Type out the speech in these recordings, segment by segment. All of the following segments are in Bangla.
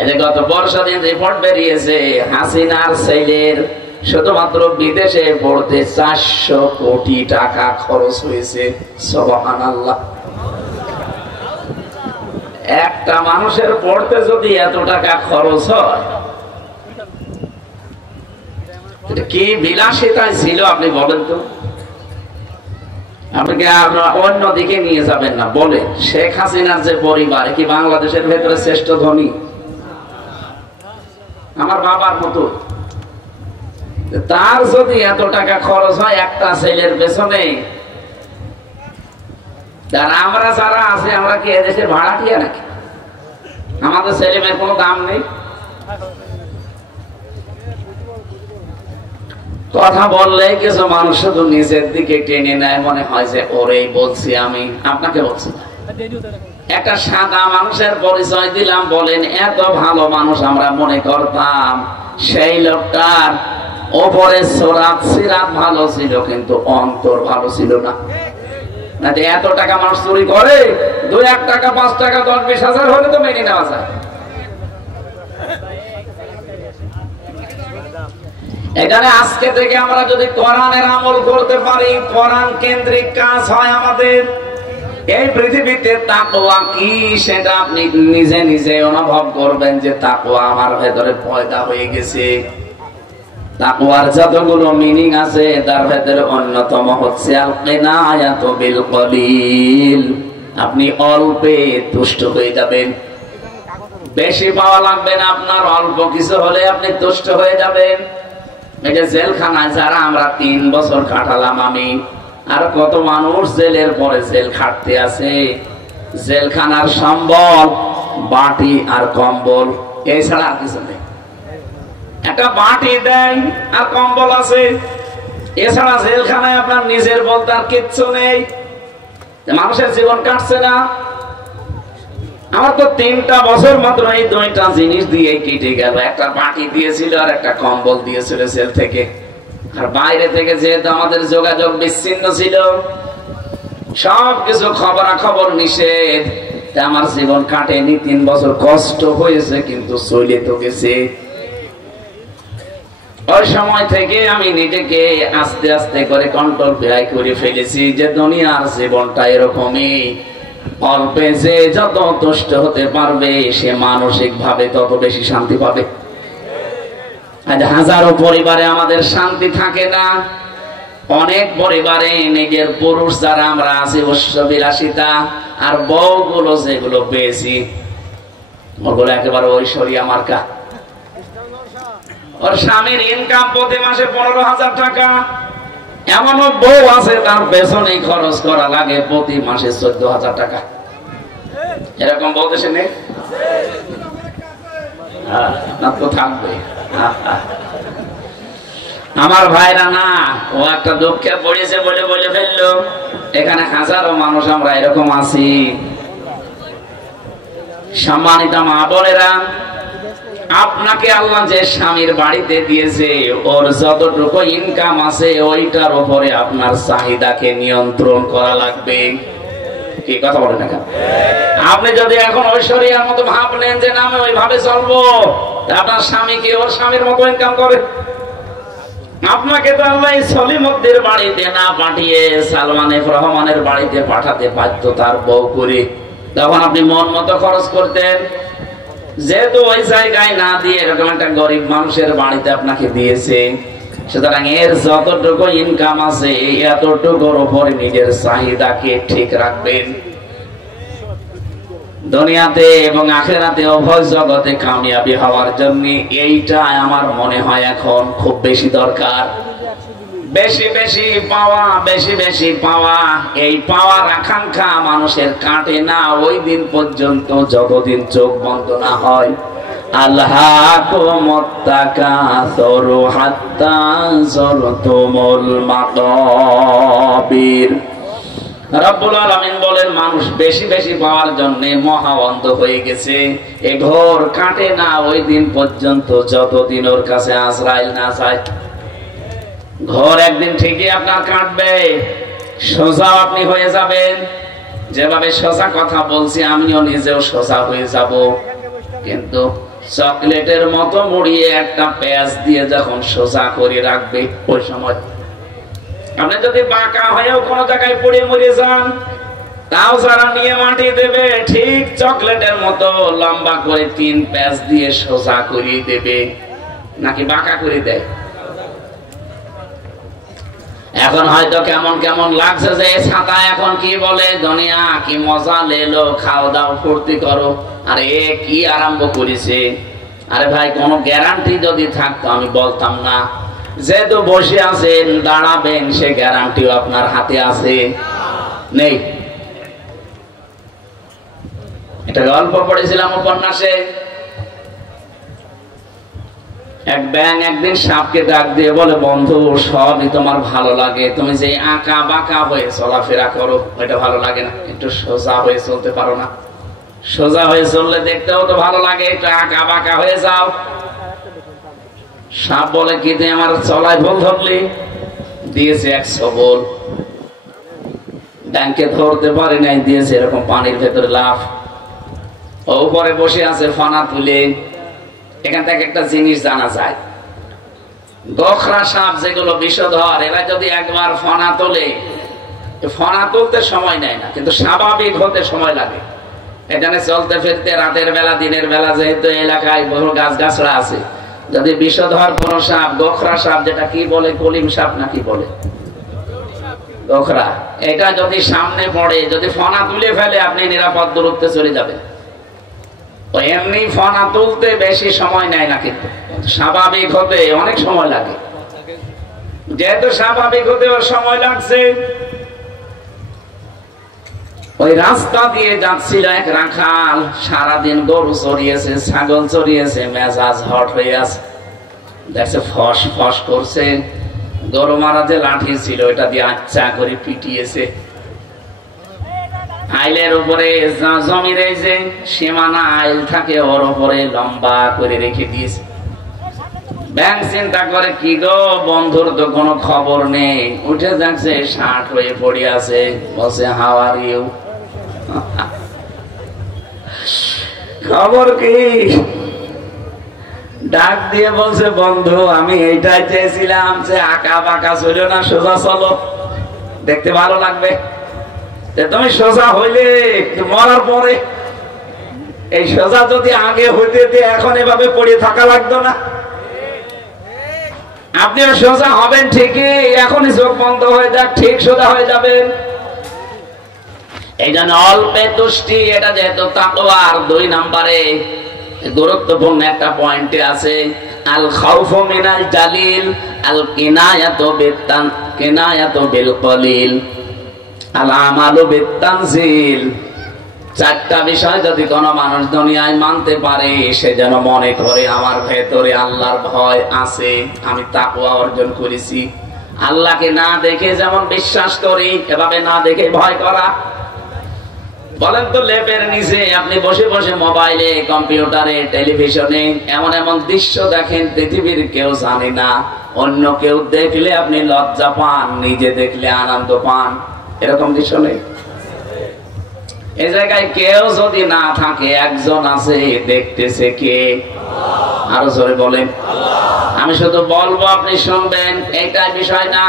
এই যে গত বর্ষা দিন রিপোর্ট বেরিয়েছে, হাসিনার ছেলের শুধুমাত্র বিদেশে পড়তে 400 কোটি টাকা খরচ হয়েছে। সুবহানাল্লাহ। একটা মানুষের পড়তে যদি এত টাকা খরচ হয়, কি বিলাসিতায় ছিল আপনি বলেন তো। আপনাকে অন্য দিকে নিয়ে যাবেন না, বলেন শেখ হাসিনার যে পরিবার কি বাংলাদেশের ভেতরে শ্রেষ্ঠ ধনী? আমার বাবার মতো। তার যদি এত টাকা খরচ হয় একটা ছেলের পেছনে, আমরা যারা আছে আমরা কি এদেশের ভাড়াটিয়া নাকি? আমাদের ছেলে মেয়ের কোনো দাম নেই। কথা বললে কিছু মানুষ শুধু নিজের দিকে টেনে নেয়, মনে হয় যে ওরেই বলছি আমি, আপনাকে বলছি না। একটা সাদা মানুষের পরিচয় দিলাম, বলেন এত ভালো মানুষ আমরা মনে করতাম, সেই লোকটার ওপরে সিরাত ভালো ছিল কিন্তু অন্তর ভালো ছিল না। এত টাকা মানুষ চুরি করে, 2-1 টাকা 5 টাকা 10-20 হাজার হলে তো মেনে নেওয়া যায়। এখানে আজকে থেকে আমরা যদি কোরআনের আমল করতে পারি, কোরআন কেন্দ্রিক কাজ হয় আমাদের, এই পৃথিবীতে তাকওয়া কি সেটা আপনি নিজে নিজে অনুভব করবেন যে তাকওয়া আমার ভেতরে পয়দা হয়ে গেছে। তাকওয়ার যতগুলো মিনিং আছে তার ভেতরে অন্যতম হচ্ছে আল কিনায়াতু বিল কলিল। আপনি অল্পে তুষ্ট হয়ে যাবেন, বেশি পাওয়া লাগবে না আপনার, অল্প কিছু হলে আপনি তুষ্ট হয়ে যাবেন। এই যে জেলখানায় যারা আমরা 3 বছর কাটালাম, আমি আর কত মানুষ জেলের পরে জেল খাটতে আছে। জেলখানার সম্বল বাটি আর কম্বল, এছাড়া আর কিছু নেই। একটা বাটি দেন আর কম্বল আছে, এছাড়া জেলখানায় আপনার নিজের বলতে আর কিচ্ছু নেই। মানুষের জীবন কাটছে না। আমার তো 3টা বছর মাত্র এই 2টা জিনিস দিয়ে কেটে গেল। একটা বাটি দিয়েছিল আর একটা কম্বল দিয়েছিল জেল থেকে। আর বাইরে থেকে যেহেতু আমাদের যোগাযোগ বিচ্ছিন্ন ছিল, সবকিছু খবরাখবর নিষেধ, আমার জীবন কাটেনি। 3 বছর কষ্ট হয়েছে কিন্তু চলে তো গেছে। ওই সময় থেকে আমি নিজেকে আস্তে আস্তে করে কন্ট্রোল করে ফেলেছি যে দুনিয়ার জীবনটা এরকমই, অল্পে যে যত তুষ্ট হতে পারবে সে মানসিক ভাবে তত বেশি শান্তি পাবে। হাজারো পরিবারে আমাদের শান্তি থাকে না। অনেক পরিবারে নিজের পুরুষ যারা আমরা আছি উচ্চবিলাসিতা, আর বউগুলো যেগুলো পেয়েছি ওগুলো একেবারে ঐশ্বরিয়া মার্কা। ওর স্বামীর ইনকাম প্রতি মাসে 15,000 টাকা। এমনও বউ আছে তার পেছনেই খরচ করা লাগে প্রতি মাসে 14,000 টাকা। এরকম বউ দেশে নেই না তো থাকবে। আমার ভাইরা না, ও একটা দুঃখে পড়েছে বলে বলে ফেললো। এখানে হাজারো মানুষ আমরা এরকম আছি। সম্মানিত মা বোনেরা, আপনাকে আল্লাহ যে স্বামীর বাড়িতে দিয়েছে, ওর যতটুকু ইনকাম আছে ওইটার উপরে আপনার চাহিদাকে নিয়ন্ত্রণ করা লাগবে। কি কথা বলেন না? আপনি যদি এখন ঐশ্বরিয়ার মতো ভাবলেন যে না আমি ওইভাবে চলবো, আপনার স্বামী কি ওর স্বামীর মতো ইনকাম করে? আপনাকে তো আল্লাহ সলিমুদ্দির বাড়িতে না পাঠিয়ে সালমান এফ রহমানের বাড়িতে পাঠাতে পারতো তার বউ করে। তখন আপনি মন মতো খরচ করতেন। যেহেতু ওই জায়গায় না দিয়ে এরকম একটা গরিব মানুষের বাড়িতে আপনাকে দিয়েছে, সুতরাং এর যতটুকু ইনকাম আছে এতটুকুর উপরে নিজের চাহিদাকে ঠিক রাখবেন। দুনিয়াতে এবং আখিরাতে উভয় জগতে কামিয়াবি হওয়ার জন্য এইটা আমার মনে হয় এখন খুব বেশি দরকার। বেশি বেশি পাওয়া, বেশি বেশি পাওয়া, এই পাওয়ার আকাঙ্ক্ষা মানুষের কাটে না ওই দিন পর্যন্ত যতদিন চোখ বন্ধ না হয়। আল্লাহকুমুত তাকাসুরু হাত্তা যুরতুমুল মাকাবির। রব্বুল আলামিন বলেন মানুষ বেশি বেশি পাওয়ার জন্য মহা অন্ধ হয়ে গেছে। এই ঘোর কাটে না ওই দিন পর্যন্ত যতদিন ওর কাছে আজরাইল না যায়। ঘর একদিন ঠিকই আপনার কাটবে, সোজা আপনি হয়ে যাবেন। যেভাবে সোজা কথা বলছি আমিও নিজেও সোজা হয়ে যাব। কিন্তু চকলেটের মতো মুড়িয়ে একটা পেঁয়াজ দিয়ে যখন সোজা করে রাখবে, ওই সময় আপনি যদি বাঁকা হয়েও কোনো জায়গায় পড়ে মরে যান, তাও যারা নিয়ে মাটি দেবে ঠিক চকলেটের মতো লম্বা করে 3 পেঁয়াজ দিয়ে সোজা করিয়ে দেবে, নাকি বাঁকা করে দেয়? এখন হয়তো কেমন কেমন লাগছে যে ছাতা এখন কি বলে, দুনিয়া কি মজা লেলো, খাও দাও ফুর্তি করো, আরে কি আরম্ভ করেছে। আরে ভাই, কোনো গ্যারান্টি যদি থাকতো আমি বলতাম না। যেহেতু বসে আছেন, দাঁড়াবেন, সে গ্যারান্টিও আপনার হাতে আছে? নেই। এটা গল্প পড়েছিলাম উপন্যাসে। এক ব্যাঙ একদিন সাপকে ডাক দিয়ে বলে, বন্ধু সবই তোমার ভালো লাগে, তুমি যে আঁকা বাঁকা হয়ে চলাফেরা করো এটা ভালো লাগে না, একটু সোজা হয়ে চলতে পারো না? সোজা হয়ে চললে দেখতেও তো ভালো লাগে, একটু আঁকা বাঁকা হয়ে যাও। সাপ বলে, কি তুই আমার চলায় ভুল ধরলি? দিয়েছে 100 বল। ব্যাংকে ধরতে পারে নাই, দিয়েছে এরকম পানির ভেতরে লাফ। ও উপরে বসে আছে ফানা তুলে। এখান থেকে একটা জিনিস জানা যায়, গোখরা সাপ যেগুলো বিষধর, এরা যদি একবার ফনা তোলে, ফনা তুলতে সময় নেয় না, কিন্তু স্বাভাবিক হতে সময় লাগে। এখানে চলতে ফিরতে রাতের বেলা দিনের বেলা, যেহেতু এলাকায় বহু গাছ গাছড়া আছে, যদি বিষধর কোন সাপ, গোখরা সাপ, যেটা কি বলে, কলিম সাপ নাকি বলে, গোখরা, এটা যদি সামনে পড়ে, যদি ফনা তুলে ফেলে, আপনি নিরাপদ দূরত্বে চলে যাবেন। এমনি ফনা তুলতে বেশি সময় নেয় না, কিন্তু স্বাভাবিক হতে অনেক সময় লাগে। যেহেতু স্বাভাবিক হতে ওর সময় লাগছে, ওই রাস্তা দিয়ে যাচ্ছিল এক রাখাল, সারাদিন গরু চড়িয়েছে, ছাগল চড়িয়েছে, মেজাজ হট হয়ে আছে। দেখছে ফস ফস করছে, গরু মারা যে লাঠি ছিল ওটা দিয়ে আচ্ছা করে পিটিয়েছে। আইলের উপরে জমির এই যে সীমানা আইল থাকে, ওর উপরে লম্বা করে রেখে দিয়েছে। ব্যাংক চিন্তা করে, কি গো বন্ধুর তো কোনো খবর নেই, উঠে যাচ্ছে, ষাট হয়ে পড়ে আছে, বলছে হাউ আর ইউ, খবর কি? ডাক দিয়ে বলছে, বন্ধু আমি এইটাই চেয়েছিলাম যে আঁকা বাঁকা চলো না, সোজা চলো, দেখতে ভালো লাগবে। তুমি সোজা হইলে মরার পরে, এই সোজা যদি আগে হইতে এখন এভাবে পড়ে থাকা লাগতো না। আপনিও সোজা হবেন ঠিকই, এখনই চোখ বন্ধ হয়ে যাক, ঠিক সোজা হয়ে যাবেন। এই জন্য অল্পে তুষ্টি, এটা যেহেতু তাকওয়ার 2 নম্বরে গুরুত্বপূর্ণ একটা পয়েন্টে আছে, আল খাউফু মিনাল জালিল, আল কিনায়াতু বিল কলিল, আল আমালু বিত তানজিল। 4টা বিষয় যদি কোনো মানুষ দুনিয়ায় মানতে পারে, সে যেন মনে করে আমার ভেতরে আল্লাহর ভয় আছে, আমি তাকওয়া অর্জন করেছি। আল্লাহকে না দেখে যেমন বিশ্বাস করি, এভাবে না দেখে ভয় করা। বলেন তো, লেপের নিচে আপনি বসে বসে মোবাইলে, কম্পিউটারে, টেলিভিশনে এমন এমন দৃশ্য দেখেন, পৃথিবীর কেউ জানে না, অন্য কেউ দেখলে আপনি লজ্জা পান, নিজে দেখলে আনন্দ পান, এরকম দৃশ্য নেই? এই জায়গায় কেউ যদি না থাকে, একজন আছে, দেখতেছে কে? আরো জোরে বলেন। আমি শুধু বলবো, আপনি শুনবেন, এইটাই বিষয় না।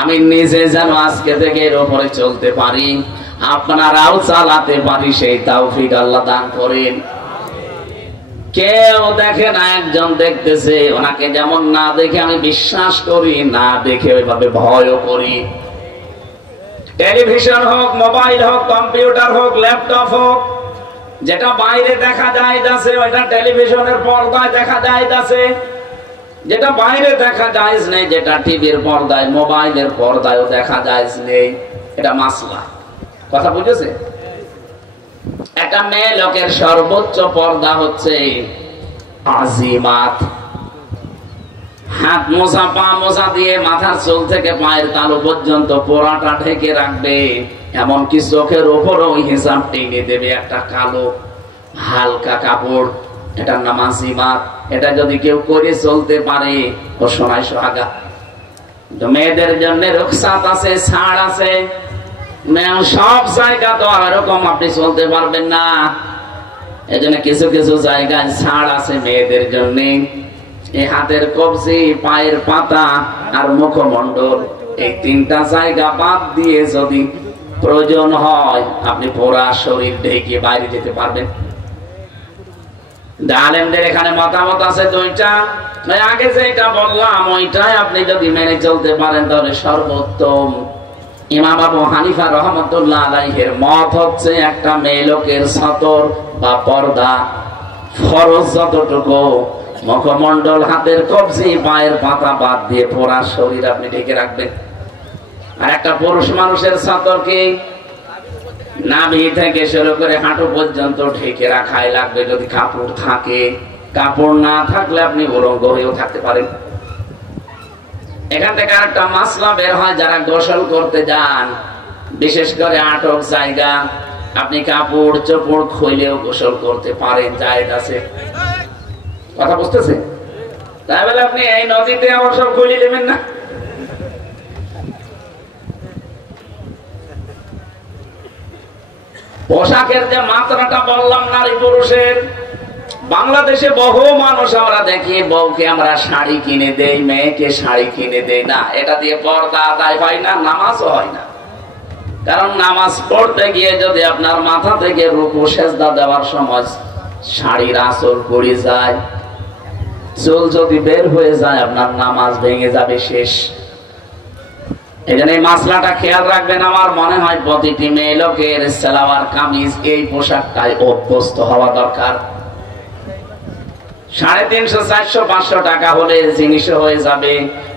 আমি নিজে যেন আজকে থেকে এর উপরে চলতে পারি, আপনারাও চালাতে পারি, সেই তৌফিক আল্লাহ দান করেন। কেউ দেখে না, একজন দেখতেছে, ওনাকে যেমন না দেখে আমি বিশ্বাস করি, না দেখে ওইভাবে ভয়ও করি। টেলিভিশন হোক, মোবাইল হোক, কম্পিউটার হোক, ল্যাপটপ হোক, যেটা বাইরে দেখা যায় যাচ্ছে, ওইটা টেলিভিশনের পর্দায় দেখা যায় যাচ্ছে। যেটা বাইরে দেখা যায় নেই, যেটা টিভির পর্দায়, মোবাইলের পর্দায়ও দেখা যায় নেই, এটা মাসলা। কথা বুঝেছে? একটা মেয়ে লোকের সর্বোচ্চ পর্দা হচ্ছে আজিমাত। হাত মোজা, পা মোজা দিয়ে মাথার চুল থেকে পায়ের তালু পর্যন্ত পোড়াটা ঢেকে রাখবে, এমনকি চোখের উপরও হিসাব টেনে দেবে একটা কালো হালকা কাপড়, এটার নাম আজিমাত। এটা যদি কেউ করে চলতে পারে, ও সোনায় সোহাগা। মেয়েদের জন্য রুখসাত আছে, ছাড় আছে। সব জায়গা তো আর এরকম আপনি চলতে পারবেন না। এজন্য কিছু কিছু জায়গায় ছাড় আছে মেয়েদের জন্য। এই হাতের কবজি, পায়ের পাতা আর মুখমণ্ডল, এই তিনটা জায়গা বাদ দিয়ে যদি প্রয়োজন হয় আপনি পুরা শরীর ঢেকে বাইরে যেতে পারবেন। আলেমদের এখানে মতামত আছে দুইটা। আগে যেটা বললাম ওইটাই আপনি যদি মেনে চলতে পারেন তাহলে সর্বোত্তম। ইমাম আবু হানিফা রহমতুল্লাহ আলাইহির মত হচ্ছে একটা মেয়ে লোকের সতর বা পর্দা ফরজ যতটুকু, মুখমণ্ডল, হাতের কবজি, পায়ের পাতা বাদ দিয়ে পুরা শরীর আপনি ঢেকে রাখবেন। আর একটা পুরুষ মানুষের সতর কি নাভি থেকে শুরু করে হাঁটু পর্যন্ত ঢেকে রাখাই লাগবে যদি কাপড় থাকে। কাপড় না থাকলে আপনি উলঙ্গ হয়েও থাকতে পারেন। এখান থেকে আরেকটা মাসলা বের হয়, যারা গোসল করতে যান, বিশেষ করে আটক জায়গা, আপনি কাপড় চোপড় খুলেও গোসল করতে পারেন, জায়েজ আছে। কথা বুঝতেছে? তাই বলে আপনি এই নদীতে আবার সব খুলে নেবেন না। পোশাকের যে মাত্রাটা বললাম নারী পুরুষের, বাংলাদেশে বহু মানুষ আমরা দেখি বউকে আমরা শাড়ি কিনে দেই, মেয়েকে শাড়ি কিনে দেই না। এটা দিয়ে পর্দা আদায় হয় না, নামাজও হয় না। কারণ নামাজ পড়তে গিয়ে যদি আপনার মাথা থেকে রুকু সেজদা দেওয়ার সময় শাড়ির আঁচল পড়ে যায়, চুল যদি বের হয়ে যায়, আপনার নামাজ ভেঙে যাবে, শেষ। এই জন্য এই মাসলাটা খেয়াল রাখবেন। আমার মনে হয় প্রতিটি মেয়ে লোকের সালোয়ার কামিজ এই পোশাকটাই অভ্যস্ত হওয়া দরকার। 350, 400, 500 টাকা হলে জিনিসও হয়ে যাবে,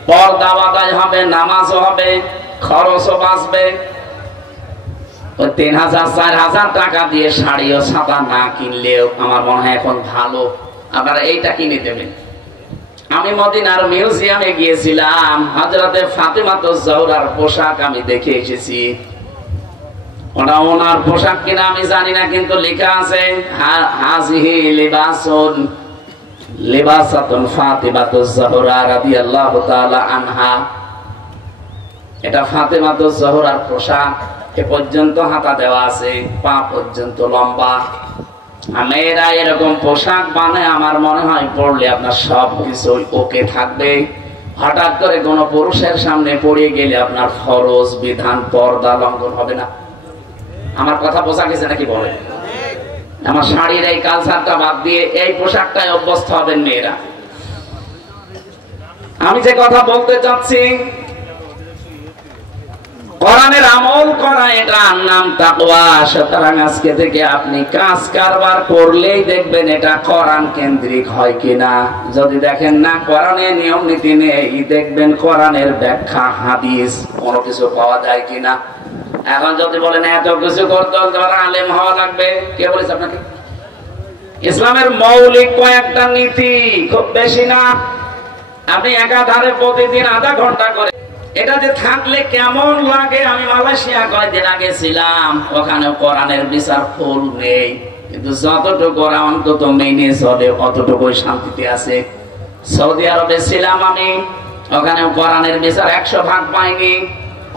পর্দা আদায় হবে, নামাজও হবে, খরচও বাঁচবে। 3000, 4000 টাকা দিয়ে শাড়ি ও ছাতা না কিনলেও আমার মনে হয় এখন ভালো আপনারা এইটা কিনে দেবেন। আমি মদিনার মিউজিয়ামে গিয়েছিলাম, হযরতে ফাতেমাতুজ জোহরার পোশাক আমি দেখে এসেছি। ওটা ওনার পোশাক কিনা আমি জানি না, কিন্তু লেখা আছে হাযিহি লিবাসুন লিবাসাতুন ফাতিমাতুজ জোহরা রাদিয়াল্লাহু তাআলা আনহা। এটা ফাতেমাতুজ জোহরার পোশাক, এ পর্যন্ত হাতা দেওয়া আছে, পা পর্যন্ত লম্বা। মেয়েরা এরকম পোশাক বানায়, আমার মনে হয় পড়লে আপনার সব কিছু ওকে থাকবে। হঠাৎ করে কোন পুরুষের সামনে পড়ে গেলে আপনার ফরজ বিধান পর্দা লঙ্ঘন হবে না। আমার কথা বোঝা গেছে নাকি বলেন? আমার শাড়ির এই কালচারটা বাদ দিয়ে এই পোশাকটাই অভ্যস্ত হবেন মেয়েরা। আমি যে কথা বলতে চাচ্ছি, কোরআনের আমল করা, এটার নাম তাকওয়া। সুতরাং আজকে থেকে আপনি কাজ কারবার করলেই দেখবেন এটা কোরআন কেন্দ্রিক হয় কিনা। যদি দেখেন না কোরআনের নিয়ম নীতি নেই, দেখবেন কোরআনের ব্যাখ্যা হাদিস কোনো কিছু পাওয়া যায় কিনা। এখন যদি বলেন এত কিছু করতে হলে আলেম হওয়া লাগবে, কে বলেছে আপনাকে? ইসলামের মৌলিক কয়েকটা নীতি, খুব বেশি না। আপনি একাধারে প্রতিদিন আধা ঘন্টা করে, এটা যে থাকলে কেমন লাগে। আমি মালয়েশিয়া কয়েকদিন আগে ছিলাম, ওখানে কোরআনের বিচার ফুল নেই, কিন্তু যতটুকু কোরআন অন্তত মেনে চলে অতটুকু শান্তিতে আছে। সৌদি আরবে ছিলাম আমি, ওখানে কোরআনের বিচার 100 ভাগ পাইনি,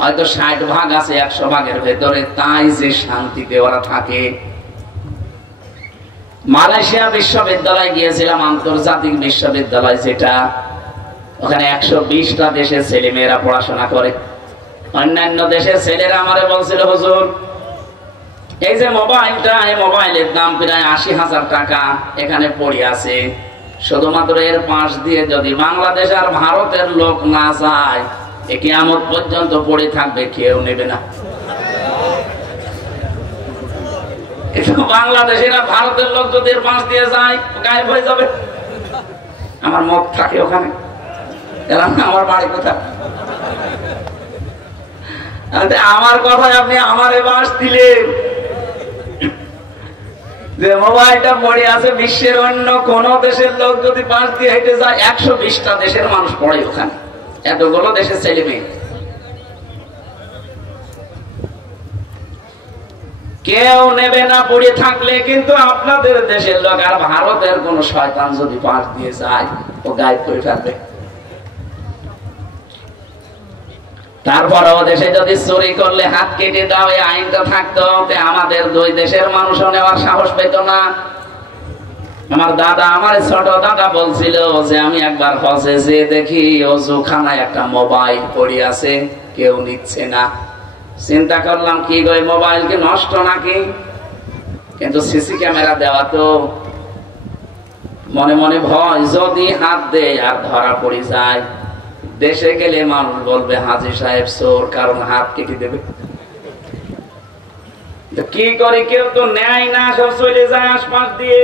হয়তো 60 ভাগ আছে 100 ভাগের ভেতরে, তাই যে শান্তিতে ওরা থাকে। মালয়েশিয়া বিশ্ববিদ্যালয় গিয়েছিলাম, আন্তর্জাতিক বিশ্ববিদ্যালয় যেটা, ওখানে 120টা দেশের ছেলে মেয়েরা পড়াশোনা করে। অন্যান্য দেশের ছেলেরা আমারে বলছিল, হুজুর এই যে মোবাইলটা, এই মোবাইলের দাম প্রায় 80,000 টাকা এখানে পড়ে আছে, শুধুমাত্র এর পাশ দিয়ে যদি বাংলাদেশ আর ভারতের লোক না যায়, কিয়ামত পর্যন্ত পড়ে থাকবে, কেউ নেবে না। বাংলাদেশের আর ভারতের লোক যদি এর পাশ দিয়ে যায়, গায়েব হয়ে যাবে। আমার মত থাকে ওখানে, আমার বাড়ি কোথায়? আমার কথায় আপনি আমারে বাস দিলেন। যে মোবাইলটা পড়ে আছে, বিশ্বের অন্য কোন দেশের লোক যদি পাশ দিয়ে হেঁটে যায়, 120টা দেশের মানুষ পড়ে ওখানে, এতগুলো দেশের ছেলে মেয়ে। কেউ নেবে না পড়ে থাকলে, কিন্তু আপনাদের দেশের লোক আর ভারতের কোন শয়তান যদি পাশ দিয়ে যায়, ও গায়েব করে ফেলবে। তারপরেও দেশে যদি চুরি করলে হাত কেটে দাও, এই আইনটা থাকতো, আমাদের দুই দেশের মানুষও নেওয়ার সাহস পেত না। আমার দাদা, আমার ছোট দাদা বলছিল যে আমি একবার হজে যে দেখি ওযুখানায় একটা মোবাইল পড়ে আছে, কেউ নিচ্ছে না। চিন্তা করলাম কি গো, মোবাইল কি নষ্ট নাকি? কিন্তু সিসি ক্যামেরা দেওয়া তো। মনে মনে ভয়, যদি হাত দেয় আর ধরা পড়ে যায়, দেশে গেলে মানুষ বলবে হাজী সাহেব চোর, কারণ হাত কেটে দেবে। কি করে, কেউ তো নেয় না, সব চলে যায় আশপাশ দিয়ে।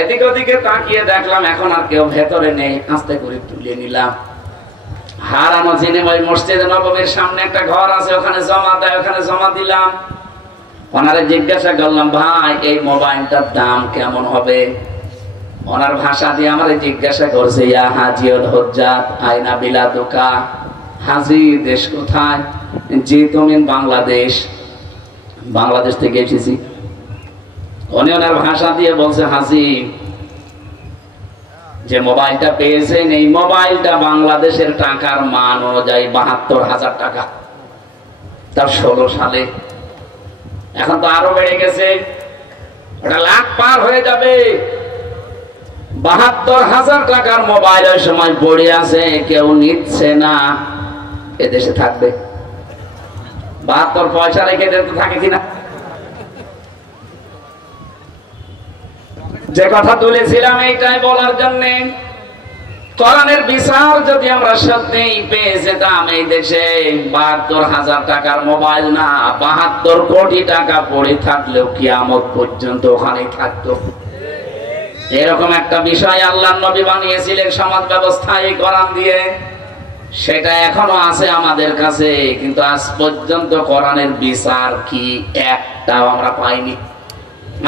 এদিক ওদিকে তাকিয়ে দেখলাম এখন আর কেউ ভেতরে নেই, আস্তে করে তুলে নিলাম। হারানো জিনিস ওই মসজিদে নববীর সামনে একটা ঘর আছে, ওখানে জমা দেয়, ওখানে জমা দিলাম। ওনারে জিজ্ঞাসা করলাম, ভাই এই মোবাইলটার দাম কেমন হবে? ওনার ভাষা দিয়ে আমারে জিজ্ঞাসা করছে, ইয়া হাজিউল হুজ্জাত আইনা বিলাদুকা, হাজি দেশ কোথায়? জি তুমি বাংলাদেশ। বাংলাদেশ থেকে এসেছি। উনি ওনার ভাষা দিয়ে বলছে, হাজি যে মোবাইলটা পেয়েছেন, এই মোবাইলটা বাংলাদেশের টাকার মান অনুযায়ী ৭২,০০০ টাকা, তার ১৬ সালে। এখন তো আরো বেড়ে গেছে, ওটা লাখ পার হয়ে যাবে। ৭২,০০০ টাকার মোবাইল ওই সময় পড়ে আছে, কেউ নিচ্ছে না। এদেশে থাকবে ৭২ পয়সা রেখে দিতে থাকে কিনা? যে কথা তুলেছিলাম এইটাই বলার জন্য, কোরআনের বিচার যদি আমরা সত্যি পেয়ে যেতাম এই দেশে, ৭২,০০০ টাকার মোবাইল না, ৭২ কোটি টাকা পড়ে থাকলেও কিয়ামত পর্যন্ত ওখানেই থাকতো। এরকম একটা বিষয় আল্লাহর নবী বানিয়েছিলেন সমাজ ব্যবস্থায় এই কোরআন দিয়ে, সেটা এখনো আছে আমাদের কাছে। কিন্তু আজ পর্যন্ত কোরআনের বিচার কি একটাও আমরা পাইনি।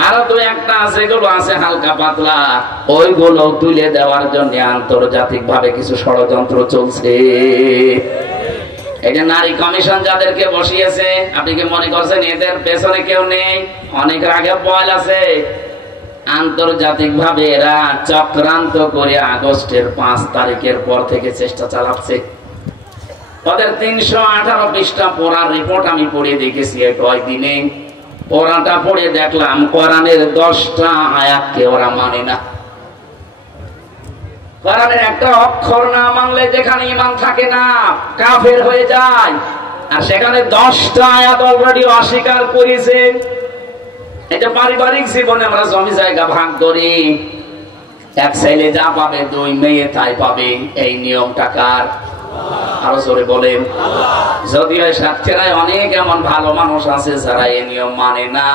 আরো তো একটা আছে, এগুলো আছে হালকা পাতলা, ওইগুলো তুলে দেওয়ার জন্য আন্তর্জাতিক ভাবে কিছু ষড়যন্ত্র চলছে। এই যে নারী কমিশন যাদেরকে বসিয়েছে, আপনি কি মনে করছেন এদের পেছনে কেউ নেই? অনেক আগে বল আছে। আন্তর্জাতিক ভাবে এরা চক্রান্ত করে আগস্টের ৫ তারিখের পর থেকে চেষ্টা চালাচ্ছে। ওদের ৩১৮ পৃষ্ঠা পড়ার রিপোর্ট আমি পড়ে দেখেছি এই কয়েকদিনে। পড়াটা পড়ে দেখলাম কোরআনের ১০টা আয়াতকে ওরা মানে না। কোরআনের একটা অক্ষর না মানলে যেখানে ঈমান থাকে না, কাফের হয়ে যায়। আর সেখানে 10টা আয়াত অলরেডি অস্বীকার করেছে। এই যে পারিবারিক জীবনে আমরা জমি জায়গা ভাগ করি, এক ছেলে যা পাবে 2 মেয়ে তাই পাবে, এই নিয়মটা কার? আরো জোরে বলেন। যদিও সাতক্ষীরায় অনেক এমন ভালো মানুষ আছে যারা এই নিয়ম মানে না।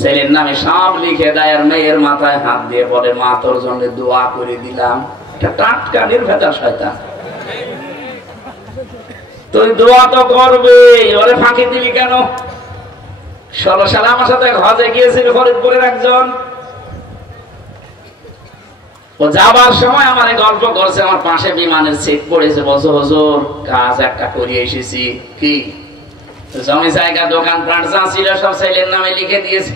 ছেলের নামে সব লিখে দেয় আর মেয়ের মাথায় হাত দিয়ে বলে, মা তোর জন্য দোয়া করে দিলাম। এটা টাটকা নির্ভেজাল শয়তান। তুই দোয়া তো করবে, ওরে ফাঁকি দিবি কেন? 16 সালে আমার সাথে হজে গিয়েছিল ফরিদপুরের একজন, ও যাবার সময় আমার গল্প করছে, আমার পাশে বিমানের সিট পড়েছে, বলছে হুজুর কাজ একটা করে এসেছি। কি? জমি জায়গা দোকান পাট যা ছিল সব ছেলের নামে লিখে দিয়েছে।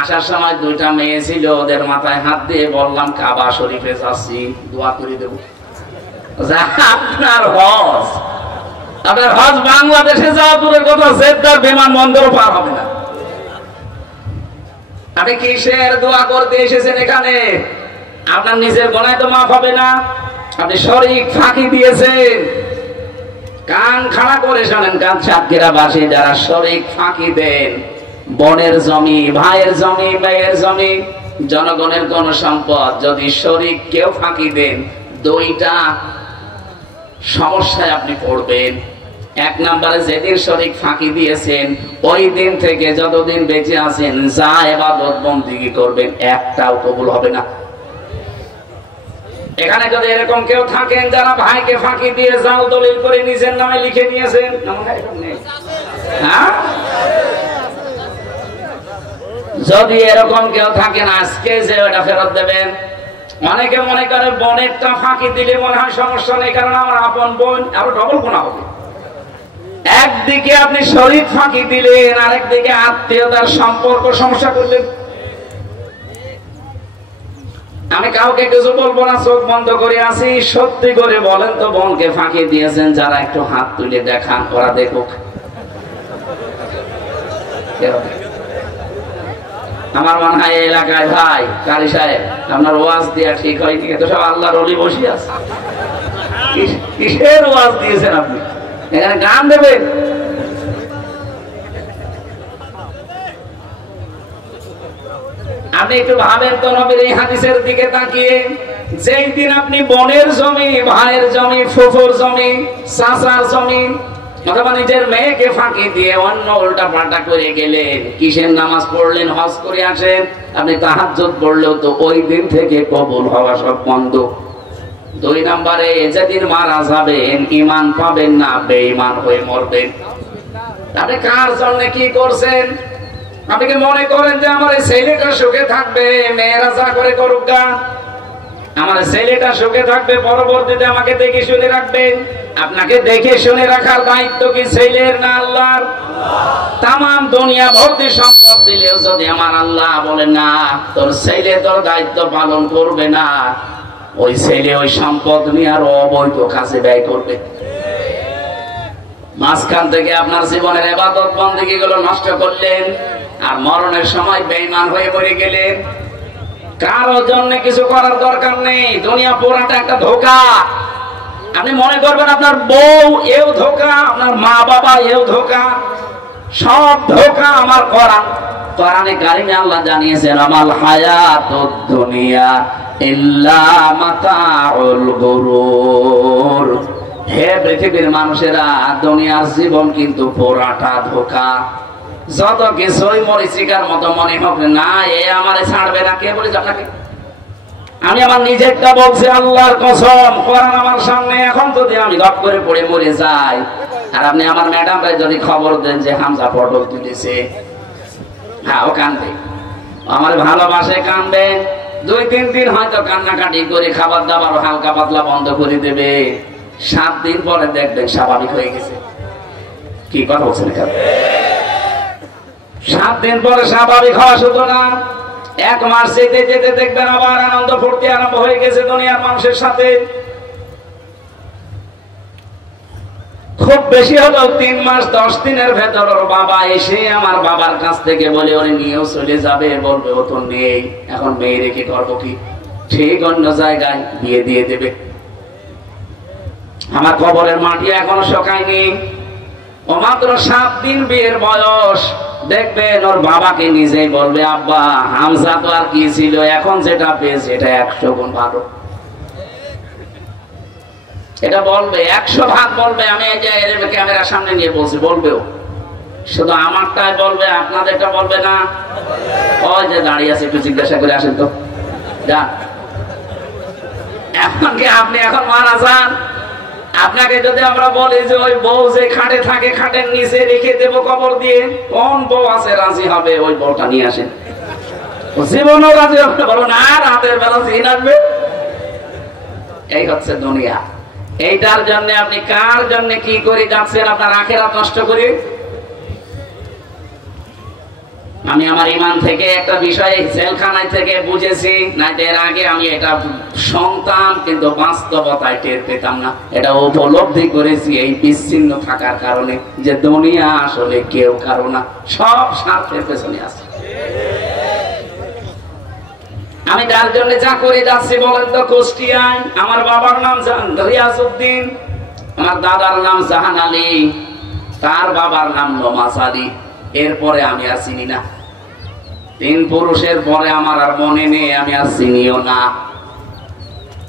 আসার সময় 2টা মেয়ে ছিল, ওদের মাথায় হাত দিয়ে বললাম কাবা শরীফে যাচ্ছি, দোয়া করে দেবো। আপনার হজ বাংলাদেশে যাওয়া দূরের কথা, জেদ্দার বিমানবন্দর পার হবে না। আপনি কিসের দোয়া করতে এসেছেন এখানে? আপনার নিজের গোনায় তো মাফ হবে না। আপনি শরীক ফাঁকি দিয়েছেন। কান খাড়া করে শোনেন, কান সাতক্ষীরাবাসী যারা শরীক ফাঁকি দেন, বোনের জমি, ভাইয়ের জমি, মেয়ের জমি, জনগণের কোন সম্পদ যদি শরীক কেউ ফাঁকি দেন, 2টা সমস্যায় আপনি পড়বেন। 1 নম্বরে যেদিন শরীক ফাঁকি দিয়েছেন, ওই দিন থেকে যতদিন বেঁচে আছেন যা ইবাদত বন্দেগী করবেন একটাও কবুল হবে না। এখানে যদি এরকম কেউ থাকেন যারা ভাইকে ফাঁকি দিয়ে জাল দলিল করে নিজের নামে লিখে নিয়েছেন, হ্যাঁ, যদি এরকম কেউ থাকেন আজকে যে ওটা ফেরত দেবেন। অনেকে মনে করে বোনেরটা ফাঁকি দিলে মনে হয় সমস্যা নেই, কারণ আমার আপন বোন, আরো ডবল গুনাহ হবে। একদিকে আপনি শরীক ফাঁকি দিলেন, আরেকদিকে আত্মীয়তার সম্পর্ক সমস্যা করলেন। আমি কাউকে কিছু বলবো না, চোখ বন্ধ করে আছি। সত্যি করে বলেন তো, বোনকে ফাঁকি দিয়েছেন যারা, একটু হাত তুলে দেখান, ওরা দেখুক। আমার মনে হয় এই এলাকায় ভাই কারি সাহেব আপনার ওয়াজ দেওয়া ঠিক হয়নি, তো সব আল্লাহর ওলি বসে আছে। কিসের ওয়াজ দিয়েছেন আপনি? এখানে গান দেবেন? আপনি একটু ভাবেন তো নবীর এই হাদিসের দিকে তাকিয়ে, যেই দিন আপনি বোনের জমি, ভাইয়ের জমি, ফুফুর জমি, চাচার জমি অথবা নিজের মেয়েকে ফাঁকি দিয়ে অন্য উল্টা পাল্টা করে গেলেন, কিসের নামাজ পড়লেন, হজ করে আসেন, আপনি তাহাজ্জুদ পড়লেও তো ওই দিন থেকে কবুল হওয়া সব বন্ধ। 2 নম্বরে যেদিন মারা যাবেন ঈমান পাবেন না, বেঈমান হয়ে মরবেন। আপনি কার জন্য কি করছেন? আপনি কি মনে করেন যে আমার এই ছেলেটা সুখে থাকবে, মেয়েরা যা করে করুক গা, আমার ছেলেটা সুখে থাকবে, পরবর্তীতে আমাকে দেখে শুনে রাখবে? আপনাকে দেখে শুনে রাখার দায়িত্ব কি ছেলের না আল্লাহর? তামাম দুনিয়া ভর্তি সম্পদ দিলেও যদি আমার আল্লাহ বলে না তোর ছেলে তোর দায়িত্ব পালন করবে না, ওই ছেলে ওই সম্পদ নিয়ে আরো অবৈধ কাজে ব্যয় করবে। মাঝখান থেকে আপনার জীবনের ইবাদত বন্দেগী গুলো নষ্ট করলেন, আর মরণের সময় বেঈমান হয়ে মরে গেলেন। কারো জন্য কিছু করার দরকার নেই, দুনিয়া পুরাটা একটা ধোঁকা। আপনি মনে করবেন আপনার বউ এও ধোঁকা, আপনার মা বাবা এও ধোঁকা, সব ধোঁকা আমার কোরআন। কোরআনে কারিমে আল্লাহ জানিয়েছেন আমাল হায়াতুদ দুনিয়া ইল্লা মাতাউল গুরুর। হে পৃথিবীর মানুষেরা, দুনিয়ার জীবন কিন্তু পুরাটা ধোঁকা। যত কিছুই মরিচিকার মতো মনে হোক না, এ আমারে ছাড়বে না। কে বলেছে আপনাকে? আমি আমার নিজেরটা বলছি, আল্লাহর কসম, কোরআন আমার সামনে। এখন যদি আমি গপ করে পড়ে মরে যাই, আর আপনি আমার ম্যাডামরা যদি খবর দেন যে হামজা পটল তুলেছে, হ্যাঁ ও কান্দবে, আমার ভালোবাসে কান্দবে, 2-3 দিন হয়তো কান্নাকাটি করে খাবার দাবার হালকা পাতলা বন্ধ করে দেবে, 7 দিন পরে দেখবেন স্বাভাবিক হয়ে গেছে। কি কথা বলছেন? 7 দিন পরে স্বাভাবিক হওয়া শুধু না, 1 মাস যেতে যেতে দেখবেন আবার আনন্দ ফুর্তি আরম্ভ হয়ে গেছে দুনিয়ার মানুষের সাথে। খুব বেশি হলো 3 মাস 10 দিনের ভেতর ওর বাবা এসে আমার বাবার কাছ থেকে বলে ওরে নিয়েও চলে যাবে, বলবে ও তো নেই, এখন মেয়ে রেখে করবো কি? ঠিক অন্য জায়গায় বিয়ে দিয়ে দেবে। আমার কবরের মাটি এখনো শোকায়নি, ও মাত্র 7 দিন বিয়ের বয়স। দেখবেন ওর বাবাকে নিজেই বলবে আব্বা হামজা তো আর কি ছিল, এখন যেটা পেয়েছে এটা 100 গুণ ভালো। এটা বলবে, 100 ভাগ বলবে। আমি এই যে ক্যামেরার সামনে নিয়ে বলছি, বলবেও। শুধু আমারটাই বলবে, আপনাদেরটা বলবে না। ওই যে দাঁড়িয়ে আছে, একটু জিজ্ঞাসা করে আসেন তো, যা। এখন কি আপনি এখন মারা যান, আপনাকে যদি আমরা বলি যে ওই বউ যে খাটে থাকে, খাটের নিচে রেখে দেবো কবর দিয়ে, কোন বউ আছে রাজি হবে ওই বউটা নিয়ে আসেন? জীবনও রাজি হবে? বলো না, রাতের বেলা জিন আসবে। এই হচ্ছে দুনিয়া। এইটার জন্য আপনি কার জন্য কি করে যাচ্ছেন? আপনার আখিরাত নষ্ট করে। আমি আমার ঈমান থেকে একটা বিষয় জেলখানায় থেকে বুঝেছি, না এর আগে আমি এটা সন্তান কিন্তু বাস্তবতায় টের পেতাম না। এটা উপলব্ধি করেছি এই বিচ্ছিন্ন থাকার কারণে, যে দুনিয়া আসলে কেউ কারো না, সব স্বার্থের পেছনে আছে। আমি যার জন্য যা করে যাচ্ছি বলেন তো, কুষ্টিয়ায় আমার বাবার নাম রিয়াজউদ্দিন, আমার দাদার নাম জাহান আলী, তার বাবার নাম নমাজ আলী। এরপরে আমি আর চিনি না। 3 পুরুষের পরে আমার আর মনে নেই, আমি আর চিনিও না।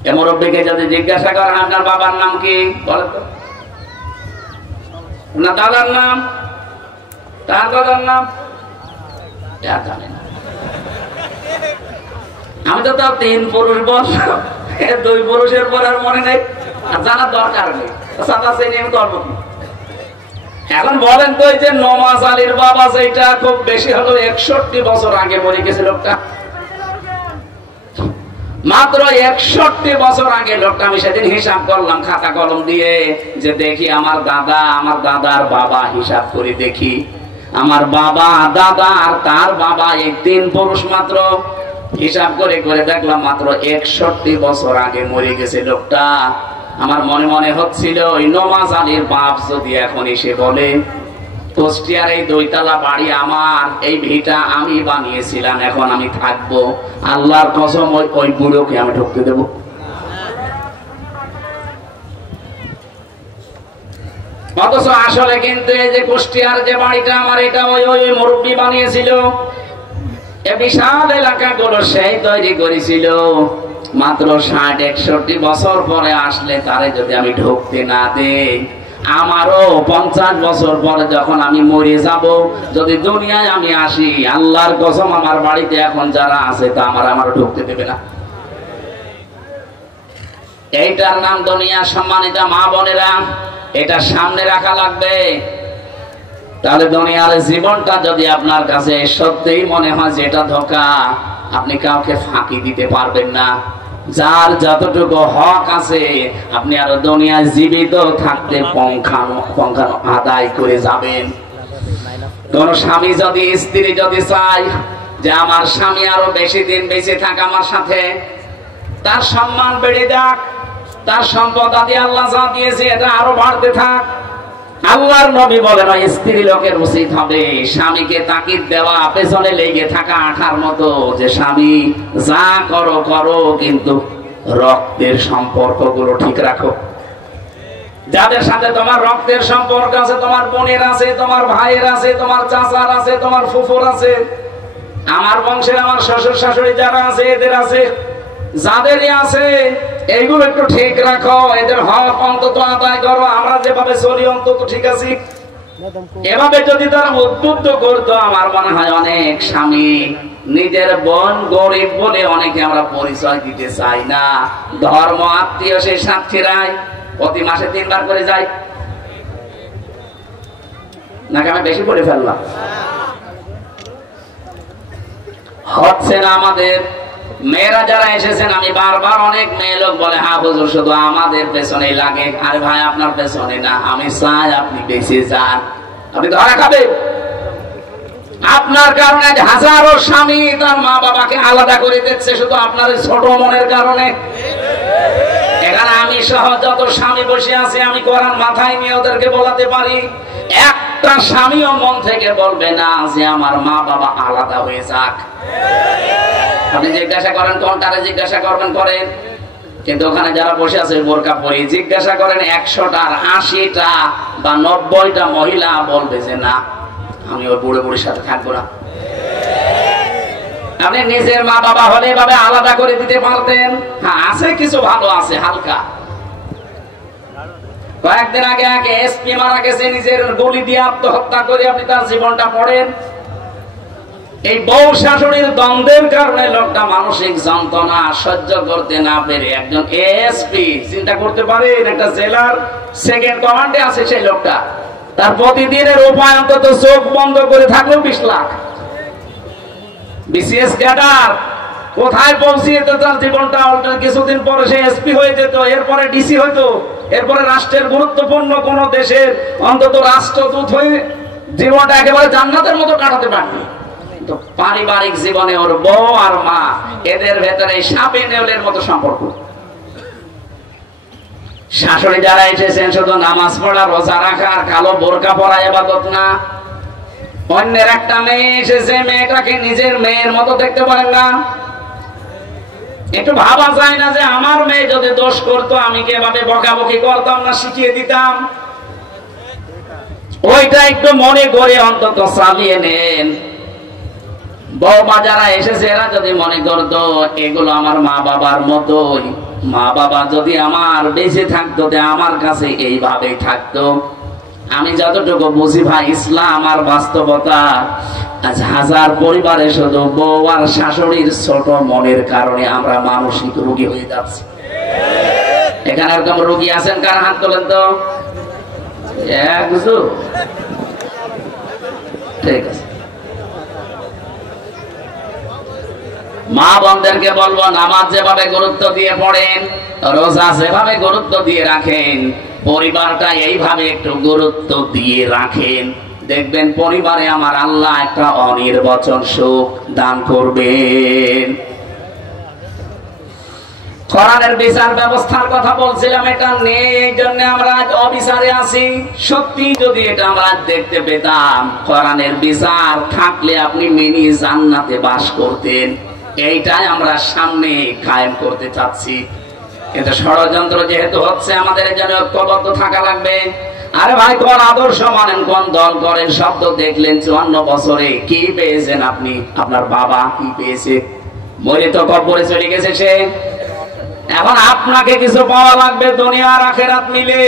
এ মুরব্বীকে যদি জিজ্ঞাসা করেন আপনার বাবার নাম কি, বলেন তো। না দাদার নাম, তার দাদার নাম জানে না। আমি তো তাও 3 পুরুষ বলছ, 2 পুরুষের পর আর মনে নেই, আর জানার দরকার নেই। সাদা শ্রেণী আমি করবো কি? এখন বলেন তো, এই যে নমাজ আলীর বাবা, যেটা খুব বেশি হলো 61 বছর আগে মরে গেছে লোকটা, মাত্র 61 বছর আগে লোকটা। আমি সেদিন হিসাব করলাম খাতা কলম দিয়ে, যে দেখি আমার দাদা, আমার দাদার বাবা, হিসাব করে দেখি আমার বাবা, দাদা আর তার বাবা, এই 3 পুরুষ মাত্র। হিসাব করে করে দেখলাম মাত্র 61 বছর আগে মরে গেছে লোকটা। আমার মনে মনে হচ্ছিল ওই নমাজ আলীর বাপ যদি এখন এসে বলে কুষ্টিয়ার এই 2 তলা বাড়ি আমার, এই ভিটা আমি বানিয়েছিলাম, এখন আমি থাকবো। আল্লাহর কসম ওই বুড়োকে আমি ঢুকতে দেবো? অথচ আসলে কিন্তু এই যে কুষ্টিয়ার যে বাড়িটা আমার, এটা ওই মুরব্বী বানিয়েছিল। এ বিশাল এলাকাগুলো সেই তৈরি করেছিল। মাত্র 60-61 বছর পরে আসলে তারে যদি আমি ঢুকতে না দেই, আমারও 50 বছর পরে যখন আমি মরে যাব, যদি দুনিয়ায় আমি আসি, আল্লাহর কসম আমার বাড়িতে এখন যারা আছে তা আমার ঢুকতে দেবে না। এইটার নাম দুনিয়া। সম্মানিত মা বোনেরা, এটা সামনে রাখা লাগবে। তাহলে দুনিয়ার জীবনটা যদি আপনার কাছে সত্যিই মনে হয় যে এটা ধোঁকা, আপনি কাউকে ফাঁকি দিতে পারবেন না। যার যতটুকু হক আছে আপনি আরো দুনিয়ায় জীবিত থাকতে পঙ্খানো আদায় করে যাবেন। কোন স্বামী যদি, স্ত্রী যদি চায় যে আমার স্বামী আরো বেশি দিন বেঁচে থাক আমার সাথে, তার সম্মান বেড়ে যাক, তার সম্পদ আদি আল্লাহ যা দিয়েছে এটা আরো বাড়তে থাক, আল্লাহর নবী বলেন স্ত্রী লোকের উচিত হবে স্বামীকে তাকিদ দেওয়া, পেছনে লেগে থাকা আঠার মতো, যে স্বামী যা করো করো, কিন্তু রক্তের সম্পর্কগুলো ঠিক রাখো। যাদের সাথে তোমার রক্তের সম্পর্ক আছে, তোমার বোনের আছে, তোমার ভাইয়ের আছে, তোমার চাচার আছে, তোমার ফুফুর আছে, আমার বংশের আমার শ্বশুর শাশুড়ি যারা আছে এদের আছে, যাদেরই আছে, এইগুলো একটু ঠিক রাখো, এদের হক অন্তত আদায় করো। আমরা যেভাবে চলি অন্তত ঠিক আছি। এভাবে যদি তারা উদ্বুদ্ধ করতো, আমার মনে হয় অনেক স্বামী নিজের বোন গরিব বলে অনেকে আমরা পরিচয় দিতে চাই না। ধর্ম আত্মীয় সেই সাক্ষীরাই প্রতি মাসে 3 বার করে যায়। নাকি আমি বেশি করে ফেললাম? হচ্ছে না আমাদের। মেয়েরা যারা এসেছেন, আমি বারবার অনেক মেয়ে লোক বলে, হ্যাঁ হুজুর শুধু আমাদের পেছনেই লাগে। আরে ভাই, আপনার পেছনে না, আমি চাই আপনি বেঁচে যান। আপনি ধরা খাবেন। আপনার কারণে হাজারো স্বামী তার মা বাবাকে আলাদা করে দিচ্ছে শুধু আপনার ছোট মনের কারণে। এখানে আমি সহ যত স্বামী বসে আছে, আমি কোরআন মাথায় নিয়ে ওদেরকে বলাতে পারি, একটা স্বামীও মন থেকে বলবে না যে আমার মা বাবা আলাদা হয়ে যাক। আপনি জিজ্ঞাসা করেন, কোনটারে জিজ্ঞাসা করবেন করেন, কিন্তু ওখানে যারা বসে আছে বোরকা পরে, জিজ্ঞাসা করেন 100টার 80টা বা 90টা মহিলা বলবে যে না, আমি ওই বুড়ো বুড়ির সাথে থাকবো না। আপনি নিজের মা বাবা হলে এভাবে আলাদা করে দিতে পারতেন। হ্যাঁ, আছে কিছু ভালো আছে হালকা। কয়েকদিন আগে এসপি মারা গেছে, নিজের গুলি দিয়ে আত্মহত্যা করে, আপনি তার জীবনটা পড়েন। এই বউ শাশুড়ির দ্বন্দ্বের কারণে লোকটা মানসিক যন্ত্রণা সহ্য করতে না পেরে একজন এসপি, চিন্তা করতে পারেন, একটা জেলার 2nd কমান্ডে আছে সেই লোকটা, তার প্রতিদিনের উপায় অন্তত চোখ বন্ধ করে থাকলেও 20 লাখ। বিসিএস ক্যাডার কোথায় পৌঁছিয়ে তার জীবনটা, কিছুদিন পরে সে এসপি হয়ে যেত, এরপরে ডিসি হইতো, এরপরে রাষ্ট্রের গুরুত্বপূর্ণ কোন দেশের অন্তত রাষ্ট্রদূত হয়ে জীবনটা একেবারে জান্নাতের মতো কাটাতে পারত। তো পারিবারিক জীবনে ওর বউ আর মা, এদের ভেতরে সাপে নেউলের মতো সম্পর্ক। শাশুড়ি যারা এসেছেন শুধু নামাজ পড়া, রোজা রাখা আর কালো বোরকা পরা ইবাদত না। অন্যের একটা মেয়ে এসেছে, মেয়েটাকে নিজের মেয়ের মতো দেখতে পারেন না। একটু ভাবা যায় না যে আমার মেয়ে যদি দোষ করতো, আমি কি এভাবে বকাবকি করতাম না, শিখিয়ে দিতাম? ওইটা একটু মনে করে অন্তত চালিয়ে নেন। বৌমা যারা এসেছে এরা যদি মনে করতো এগুলো আমার মা বাবার মতোই, মা বাবা যদি আমার বেঁচে থাকতো আমার কাছে এইভাবেই থাকতো। আমি যতটুকু বুঝি ভাই, ইসলাম আর বাস্তবতা, আজ হাজার পরিবারে শুধু বউ আর শাশুড়ির ছোট মনের কারণে আমরা মানসিক রোগী হয়ে যাচ্ছি। এখানে এরকম রোগী আছেন? কার হাত তোলেন তো। ঠিক আছে, মা বোনদেরকে বলবো, নামাজ যেভাবে গুরুত্ব দিয়ে পড়েন, রোজা যেভাবে গুরুত্ব দিয়ে রাখেন, পরিবারটা এইভাবে একটু গুরুত্ব দিয়ে রাখেন, দেখবেন পরিবারে আমার আল্লাহ একটা অনির্বচন সুখ দান করবেন। কোরআনের বিচার ব্যবস্থার কথা বলছিলাম, এটা নেই, এই জন্য আমরা অবিচারে আছি। সত্যি যদি এটা আমরা দেখতে পেতাম, কোরআনের বিচার থাকলে আপনি মিনি জান্নাতে বাস করতেন। এইটাই আমরা সামনে কায়েম করতে চাচ্ছি, কিন্তু ষড়যন্ত্র যেহেতু হচ্ছে, আমাদের জন্য ঐক্যবদ্ধ থাকা লাগবে। আরে ভাই, কোন আদর্শ মানেন, কোন দল করেন, শব্দ দেখলেন 54 বছরে কি পেয়েছেন আপনি? আপনার বাবা কি পেয়েছে? মরে তো কবরে চলে গেছে সে। এখন আপনাকে কিছু পাওয়া লাগবে দুনিয়ার আখিরাত মিলে।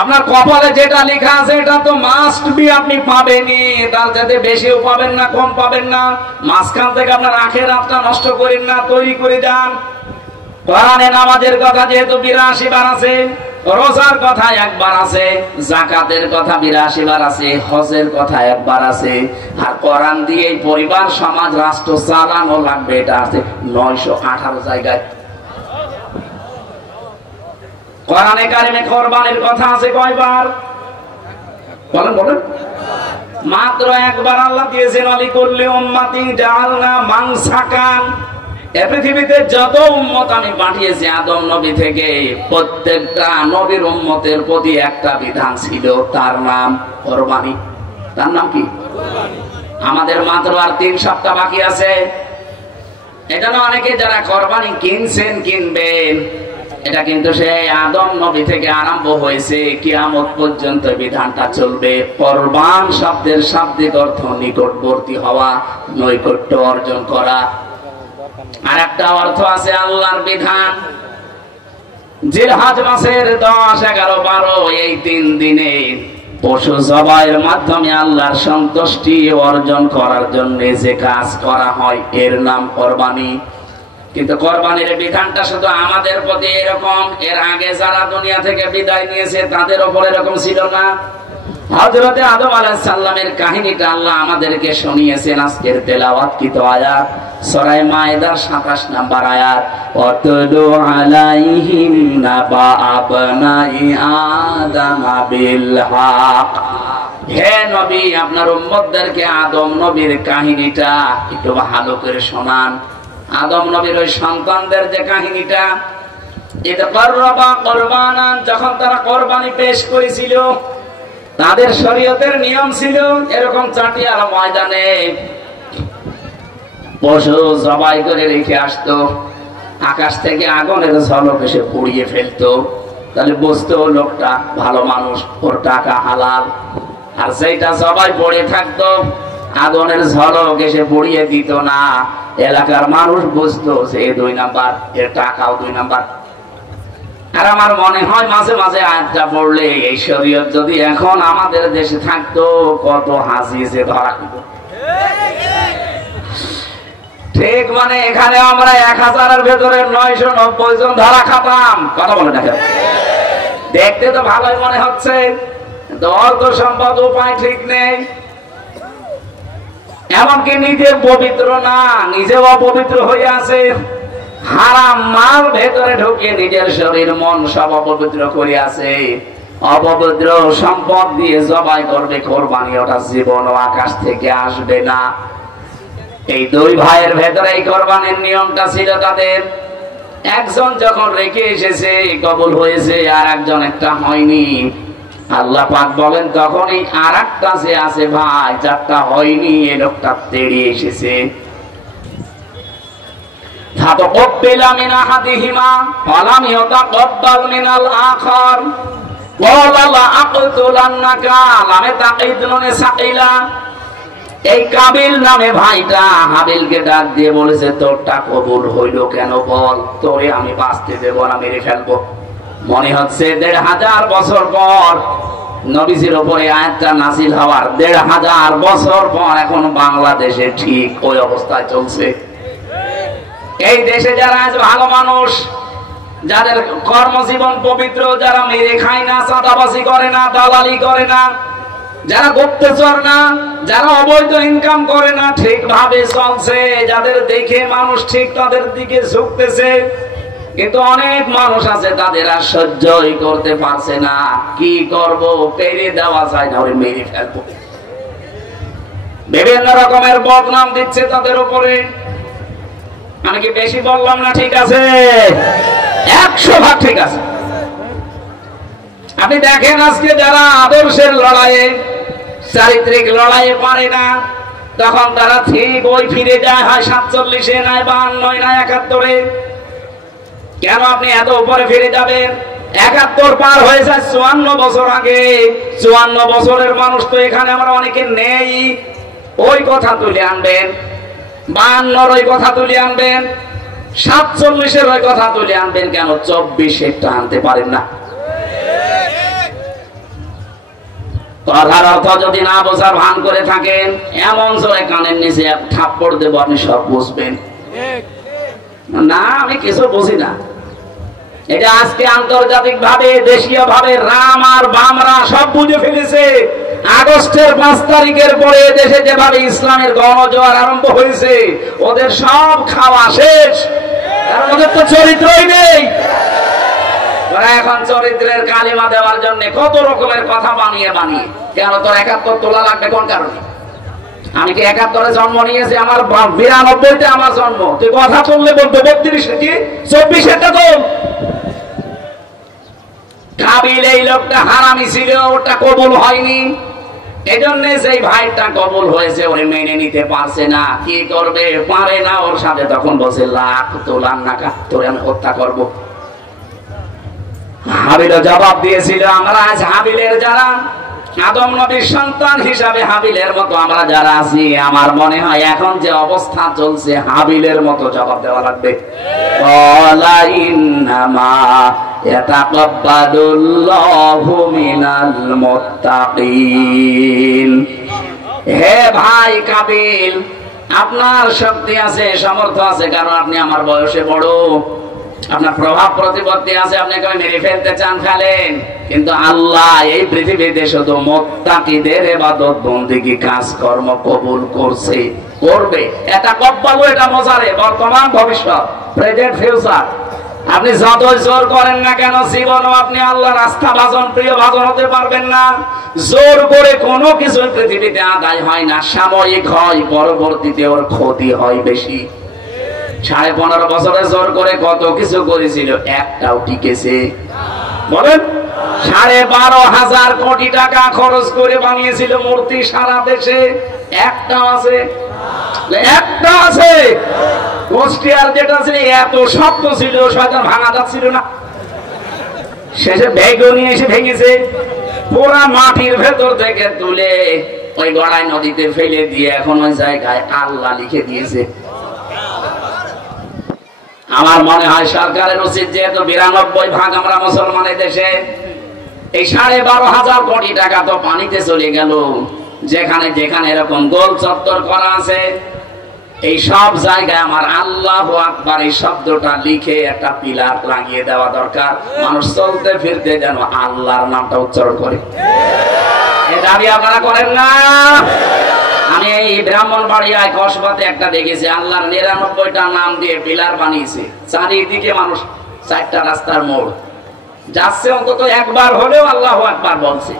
আপনার কপালে যেটা লেখা আছে এটা তো মাস্ট বি আপনি পাবেনই, তার যাতে বেশিও পাবেন না, কম পাবেন না। মাঝখান থেকে আপনার আখিরাতটা নষ্ট করেন না, তৈরি করে যান। কোরআনে নামাজের কথা যেহেতু 82 বার আছে, রোজার কথা 1 বার আছে, যাকাতের কথা 82 বার আছে, হজের কথা 1 বার আছে। আর কোরআন দিয়ে পরিবার, সমাজ, রাষ্ট্র চালানো লাগবে, এটা আছে 918 জায়গায়। কোরআনে কারিমে কোরবানির কথা আছে কয়বার? বলেন বলেন। মাত্র 1 বার আল্লাহ দিয়েছেন, আলিকুল্লি উম্মাতিন জাআলনা মানসাকান। এই পৃথিবীতে যত উম্মত আমি পাঠিয়েছি আদম নবী থেকে, প্রত্যেকটা নবীর উম্মতের প্রতি একটা বিধান ছিল, তার নাম কোরবানি। তার নাম কি? আমাদের মাত্র আর 3 সপ্তাহ বাকি আছে। এজন্য অনেকে যারা কোরবানি কিনছেন, কিনবেন, এটা কিন্তু সেই আদম নবী থেকে আরম্ভ হয়েছে, কিয়ামত পর্যন্ত বিধানটা চলবে। কোরবান শব্দের শাব্দিক অর্থ নিকটবর্তী হওয়া, নৈকট্য অর্জন করা। আর একটা অর্থ আছে আল্লাহর বিধান। জিলহজ মাসের 10, 11, 12 এই 3 দিনে পশু জবাইয়ের মাধ্যমে আল্লাহর সন্তুষ্টি অর্জন করার জন্য যে কাজ করা হয় এর নাম কোরবানি। কিন্তু কোরবানির বিধানটা শুধু আমাদের প্রতি এরকম, এর আগে যারা দুনিয়া থেকে বিদায় নিয়েছে তাদের উপর এরকম ছিল না। হযরতে আদম আলাইহিস সালামের কাহিনীটা আল্লাহ আমাদেরকে শুনিয়েছেন। আজকের তেলাওয়াতকৃত আয়াত সূরা মায়েদার 27 নম্বর আয়াত, ওয়াতলু আলাইহিম নাবা আবনাই আদম বিল হক। হে নবী, আপনার উম্মতদেরকে আদম নবীর কাহিনীটা একটু ভালো করে শোনান। আদম নবীর ওই সন্তানদের যে কাহিনীটা, এটা করবা কোরবানান, যখন তারা কোরবানি পেশ করেছিল, তাদের শরীয়তের নিয়ম ছিল এরকম চাটিয়ার ময়দানে পশু জবাই করে রেখে আসতো, আকাশ থেকে আগুনের ঝলক এসে পুড়িয়ে ফেলতো, তাহলে বুঝতো লোকটা ভালো মানুষ, ওর টাকা হালাল। আর সেইটা জবাই পড়ে থাকতো, আগুনের ঝলক এসে পুড়িয়ে দিত না, এলাকার মানুষ বুঝতো যে 2 নাম্বার, এর টাকাও 2 নাম্বার। আর আমার মনে হয় মাঝে মাঝে আয়াতটা পড়লে এই শরীয়ত যদি এখন আমাদের দেশে থাকতো, কত হাসি যে ধরা দিত। ঠিক মানে এখানে আমরা 1000-এর ভেতরে 990 জন ধরা খাতাম। কথা বলে দেখেন, দেখতে তো ভালোই মনে হচ্ছে, অর্থ সম্পদ উপায় ঠিক নেই। এমনকি নিজে পবিত্র না, নিজেও অপবিত্র হয়ে আছে। হারাম মাল ভেতরে ঢুকিয়ে নিজের শরীর মন সব অপবিত্র করে আছে। অপবিত্র সম্পদ দিয়ে জবাই করবে কোরবানি, ওটা জীবন ও আকাশ থেকে আসবে না। এই 2 ভাইয়ের ভেতরে এই কোরবানির নিয়মটা ছিল তাদের। একজন যখন রেখে এসেছে কবুল হয়েছে, আর একজন একটা হয়নি। আল্লাহ পাক বলেন তখনই আর একটা যে আছে ভাই, যারটা হয়নি, এ লোকটা তেড়িয়ে এসেছে। ফাতাকাব্বালা মিন আহাদিহিমা ফালাম ইয়াতাকাব্বাল মিনাল আখার ওয়ালা লা আকতুলান্নাকা লামে তাকিদুনে সাকিলা। এই কাবিল নামে ভাইটা হাবিলকে ডাক দিয়ে বলেছে, তোরটা কবুল হইল কেন বল, তোরে আমি বাঁচতে দেব না, মেরে ফেলবো। মনে হচ্ছে 1500 বছর পর নবীজির উপরে আয়াতটা নাযিল হওয়ার 1500 বছর পর এখন বাংলাদেশে ঠিক ওই অবস্থায় চলছে। এই দেশে যারা আজ ভালো মানুষ, যাদের কর্মজীবন পবিত্র, যারা মেরে খায় না, চাঁদাবাজি করে না, দালালি করে না, যারা গুপ্তচর না, যারা অবৈধ ইনকাম করে না, ঠিকভাবে চলছে, যাদের দেখে মানুষ ঠিক তাদের দিকে ঝুঁকতেছে। কিন্তু অনেক মানুষ আছে তাদের আর সহ্যই করতে পারছে না। কি করব, পেরে দেওয়া যায় না, ওরে মেরে ফেলবো। বিভিন্ন রকমের বদনাম দিচ্ছে তাদের উপরে। আমি কি বেশি বললাম না? ঠিক আছে, 100 ভাগ ঠিক আছে। আপনি দেখেন আজকে যারা আদর্শের লড়াইয়ে, চারিত্রিক লড়াইয়ে পারে না, তখন তারা ঠিক ওই ফিরে যায়, হয় 47-এ, নয় 52, নয় 71-এ। কেন আপনি এত উপরে ফিরে যাবেন? 71 পার হয়ে যায় 54 বছর আগে। 54 বছরের মানুষ তো এখানে আমরা অনেকে নেই। ওই কথা তুলে আনবেন, 52-র ওই কথা তুলে আনবেন, 47-এর ওই কথা তুলে আনবেন, কেন 24-এরটা আনতে পারেন না? কথার অর্থ যদি না বোঝার ভান করে থাকেন, এমন জোরে কানের নিচে এক থাপ্পড় দেব, আপনি সব বুঝবেন। না, আমি কিছু বুঝি না। এটা আজকে আন্তর্জাতিক ভাবে, দেশীয় ভাবে রাম আর বামরা সব বুঝে ফেলেছে। আগস্টের 5 তারিখের পরে দেশে যেভাবে ইসলামের গণজোয়ার আরম্ভ হয়েছে, ওদের সব খাওয়া শেষ, কারণ ওদের তো চরিত্রই নেই। ওরা এখন চরিত্রের কালিমা দেওয়ার জন্য কত রকমের কথা বানিয়ে বানিয়ে, কেন তোর 71 তোলা লাগবে কোন কারণে? আমি কি 71-এ জন্ম নিয়েছি? আমার 92-তে আমার জন্ম। তুই কথা তুললে বলতো 32-এ কি 24-এরটা তোল। কাবিল এই লোকটা হারামি ছিল, ওটা কবুল হয়নি, এজন্য সেই ভাইটা কবুল হয়েছে, ওরে মেনে নিতে পারছে না। কি করবে? পারে না। ওর সাথে তখন বসে লাখ তোলার নাকা, তোরে আমি হত্যা করবো। হাবিল জবাব দিয়েছিল, আমরা আজ হাবিলের যারা আদম নবীর সন্তান হিসাবে হাবিলের মতো আমরা যারা আছি, আমার মনে হয় এখন যে অবস্থা চলছে হাবিলের মতো জবাব দেওয়া লাগবে। ক্বালা ইন্নামা ইয়াতাকাব্বালুল্লাহু মিনাল মুত্তাকিন। হে ভাই কাবিল, আপনার শক্তি আছে, সামর্থ্য আছে, কারণ আপনি আমার বয়সে বড়, আপনার প্রভাব প্রতিপত্তি আছে, আপনাকে মেরে ফেলতে চান ফেলেন, কিন্তু আল্লাহ এই পৃথিবীতে শুধু মুত্তাকিদের ইবাদত বন্দেগী কাজকর্ম কবুল করছে, করবে। এটা কব্বালু, এটা মজারে, বর্তমান ভবিষ্যৎ, প্রেজেন্ট ফিউচার। আপনি যতই জোর করেন না কেন, জীবনও আপনি আল্লাহর আস্থা ভাজন, প্রিয় ভাজন হতে পারবেন না। জোর করে কোনো কিছু পৃথিবীতে আদায় হয় না, সাময়িক হয়, পরবর্তীতে ওর ক্ষতি হয় বেশি। 15.5 বছরে জোর করে কত কিছু করেছিল, একটাও টিকেছে? বলেন। 12,500 কোটি টাকা খরচ করে বানিয়েছিল মূর্তি সারা দেশে, একটাও আছে? একটা আছে। কোস্টিয়ার যেটা ছিল এত শক্ত ছিল, শয়তান ভাঙা যাচ্ছিল না, শেষে ভেঙে নিয়ে এসে ভেঙেছে। পুরা মাটির ভেতর থেকে তুলে ওই গড়াই নদীতে ফেলে দিয়ে এখন ওই জায়গায় আল্লাহ লিখে দিয়েছে। আমার মনে হয় সরকারের উচিত, যেহেতু 92% আমরা মুসলমানের দেশে, এই 12,500 কোটি টাকা তো পানিতে চলে গেল। যেখানে যেখানে এরকম গোল চত্বর করা আছে, এই সব জায়গায় আমার আল্লাহু আকবার এই শব্দটা লিখে একটা পিলার লাগিয়ে দেওয়া দরকার। মানুষ চলতে ফিরতে যেন আল্লাহর নামটা উচ্চারণ করে। এই দাবি আপনারা করেন না? আমি এই ব্রাহ্মণবাড়িয়ায় কসবাতে একটা দেখেছি, আল্লাহর 99টা নাম দিয়ে পিলার বানিয়েছে। চারিদিকে মানুষ, 4টা রাস্তার মোড় যাচ্ছে, অন্তত একবার হলেও আল্লাহু আকবার বলছে।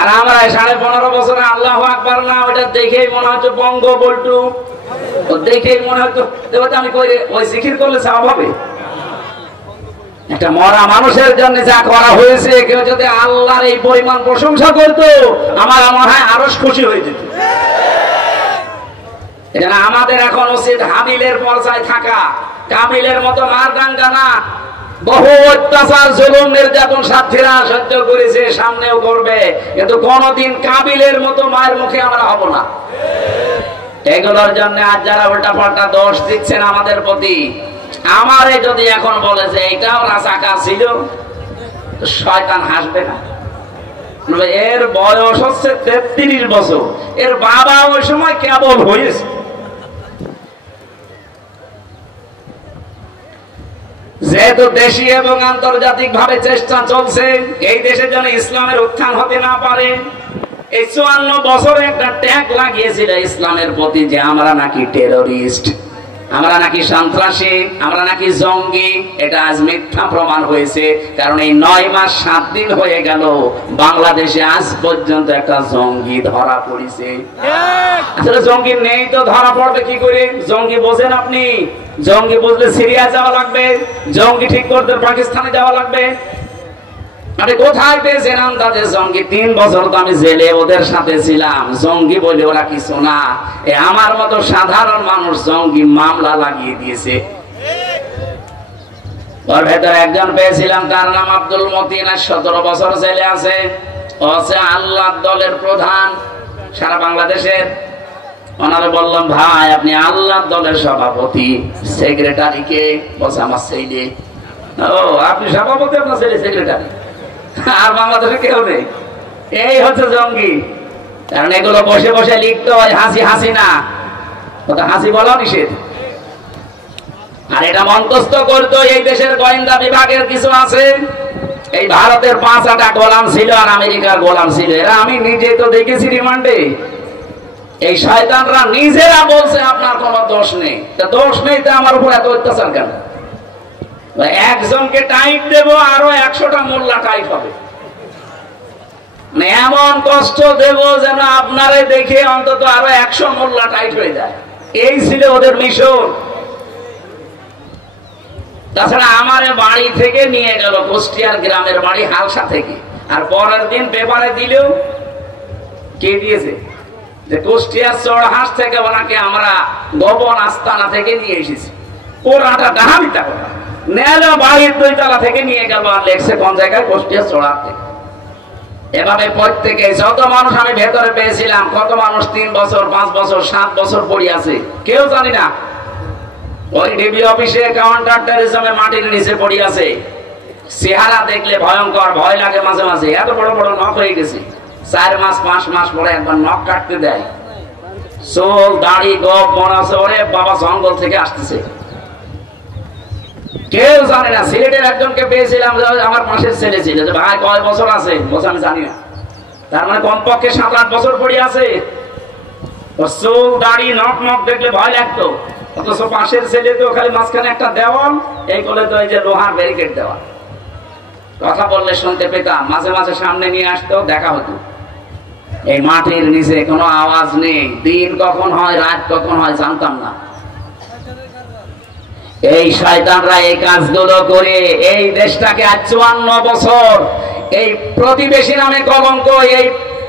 আর আমরা 15.5 বছরে আল্লাহু আকবার না, ওটা দেখেই মনে হচ্ছে বঙ্গ বল্টু, দেখেই মনে হতো আমি কইরে ওই জিকির করলে সওয়াব হবে। একটা মরা মানুষের জন্য যা করা হয়েছে, কেউ যদি আল্লাহর এই পরিমাণ প্রশংসা করতো, আমার মনে হয় আরো খুশি হয়ে যেত। এজন্য আমাদের এখন উচিত হাবিলের পর্যায়ে থাকা, কাবিলের মতো মারদাঙ্গা না। বহু অত্যাচার, জুলুম, নির্যাতন সাথীরা সহ্য করেছে, সামনেও করবে, কিন্তু কোনদিন কাবিলের মতো মায়ের মুখে আমরা হব না। এগুলোর জন্য আজ যারা উল্টা পাল্টা দোষ দিচ্ছেন আমাদের প্রতি, আমারে যদি এখন বলে যে এটাও রাজাকার ছিল, শয়তান হাসবে না? এর বয়স হচ্ছে 33 বছর, এর বাবা ওই সময় কেবল হয়েছে। যেহেতু দেশীয় এবং আন্তর্জাতিক ভাবে চেষ্টা চলছে এই দেশের জন্য ইসলামের উত্থান হতে না পারে, এই 54 বছরে একটা ট্যাগ লাগিয়েছিল ইসলামের প্রতি যে আমরা নাকি টেররিস্ট, আমরা নাকি সন্ত্রাসী, আমরা নাকি জঙ্গি, এটা আজ মিথ্যা প্রমাণ হয়েছে। কারণ এই 9 মাস 7 দিন হয়ে গেল বাংলাদেশে আজ পর্যন্ত একটা জঙ্গি ধরা পড়েছে। আসলে জঙ্গি নেই তো ধরা পড়বে কি করে? জঙ্গি বোঝেন আপনি? জঙ্গি বুঝলে সিরিয়া যাওয়া লাগবে, জঙ্গি ঠিক করতে পাকিস্তানে যাওয়া লাগবে। আপনি কোথায় পেয়েছেন তাদের জঙ্গি? 3 বছর তো আমি জেলে ওদের সাথে ছিলাম, জঙ্গি বলে ওরা কিছু না। আমার মতো সাধারণ মানুষ জঙ্গি মামলা লাগিয়ে দিয়েছে। ওর ভেতরে একজন পেয়েছিলাম, তার নাম আব্দুল মতিন, 17 বছর জেলে আছে। ও হচ্ছে আল্লাহ দলের প্রধান সারা বাংলাদেশের। ওনারে বললাম, ভাই আপনি আল্লাহ দলের সভাপতি, সেক্রেটারি কে? বলছে আমার ছেলে। ও আপনি সভাপতি, আপনার ছেলে সেক্রেটারি, আর বাংলাদেশে কেউ নেই। এই হচ্ছে জঙ্গি। কারণ এগুলো বসে বসে লিখতে হয় হাসি হাসি না, হাসি বলা নিষেধ। আর এটা মন্তস্থ করতো এই দেশের গোয়েন্দা বিভাগের কিছু আছে। এই ভারতের 5-8টা গোলাম ছিল আর আমেরিকার গোলাম ছিল। এরা আমি নিজে তো দেখেছি রিমান্ডে। এই শয়তানরা নিজেরা বলছে আপনার কোনো দোষ নেই। তা দোষ নেই তো আমার উপর এত অত্যাচার কেন? একজনকে টাইট দেব, আরো 100টা মোল্লা টাইট হবে। এমন কষ্ট দেব যেন আপনারে দেখে অন্তত আরো 100 মোল্লা টাইট হয়ে যায়। এই ছিল ওদের মিশন। তাছাড়া আমার বাড়ি থেকে নিয়ে গেল, কুষ্টিয়ার গ্রামের বাড়ি হালসা থেকে। আর পরের দিন পেপারে দিলেও কে দিয়েছে যে কুষ্টিয়ার চড়হাঁস থেকে ওনাকে আমরা গোপন আস্তানা থেকে নিয়ে এসেছি। ওরাটা ডাহামিটা কথা নেলো, বাড়ির 2 তলা থেকে নিয়ে গেল আর লেখছে কোন জায়গায়? কুষ্টিয়ার চড়হাঁস থেকে। এভাবে প্রত্যেকে যত মানুষ আমি ভেতরে পেয়েছিলাম, কত মানুষ 3 বছর 5 বছর 7 বছর পড়ে আছে কেউ জানি না। ওই ডিবি অফিসে কাউন্টারটারিজমে মাটির নিচে পড়ে আছে। চেহারা দেখলে ভয়ঙ্কর, ভয় লাগে মাঝে মাঝে। এত বড় বড় নখ হয়ে গেছে। 4 মাস 5 মাস পরে একবার নখ কাটতে দেয়। চুল দাড়ি গোপ মনে আছে, ওরে বাবা জঙ্গল থেকে আসতেছে, কেউ জানে না। সিলেটের একজনকে পেয়েছিলাম, আমার পাশের ছেলে ছিল, যে ভাই কয় বছর আছে? বলছে আমি জানি না। তার মানে কমপক্ষে 7-8 বছর পড়ে আছে। চুল দাড়ি নখ নখ দেখলে ভয় লাগতো। অথচ পাশের ছেলে তো খালি মাঝখানে একটা দেওয়াল, এই বলে তো এই যে লোহার ব্যারিকেড দেওয়া। কথা বললে শুনতে পেতাম, মাঝে মাঝে সামনে নিয়ে আসতো, দেখা হতো। এই মাটির নিচে কোনো আওয়াজ নেই, দিন কখন হয় রাত কখন হয় জানতাম না। এই শয়তানরা এই কাজগুলো করে এই দেশটাকে আজ 54 বছর এই প্রতিবেশী নামে কলঙ্ক, এই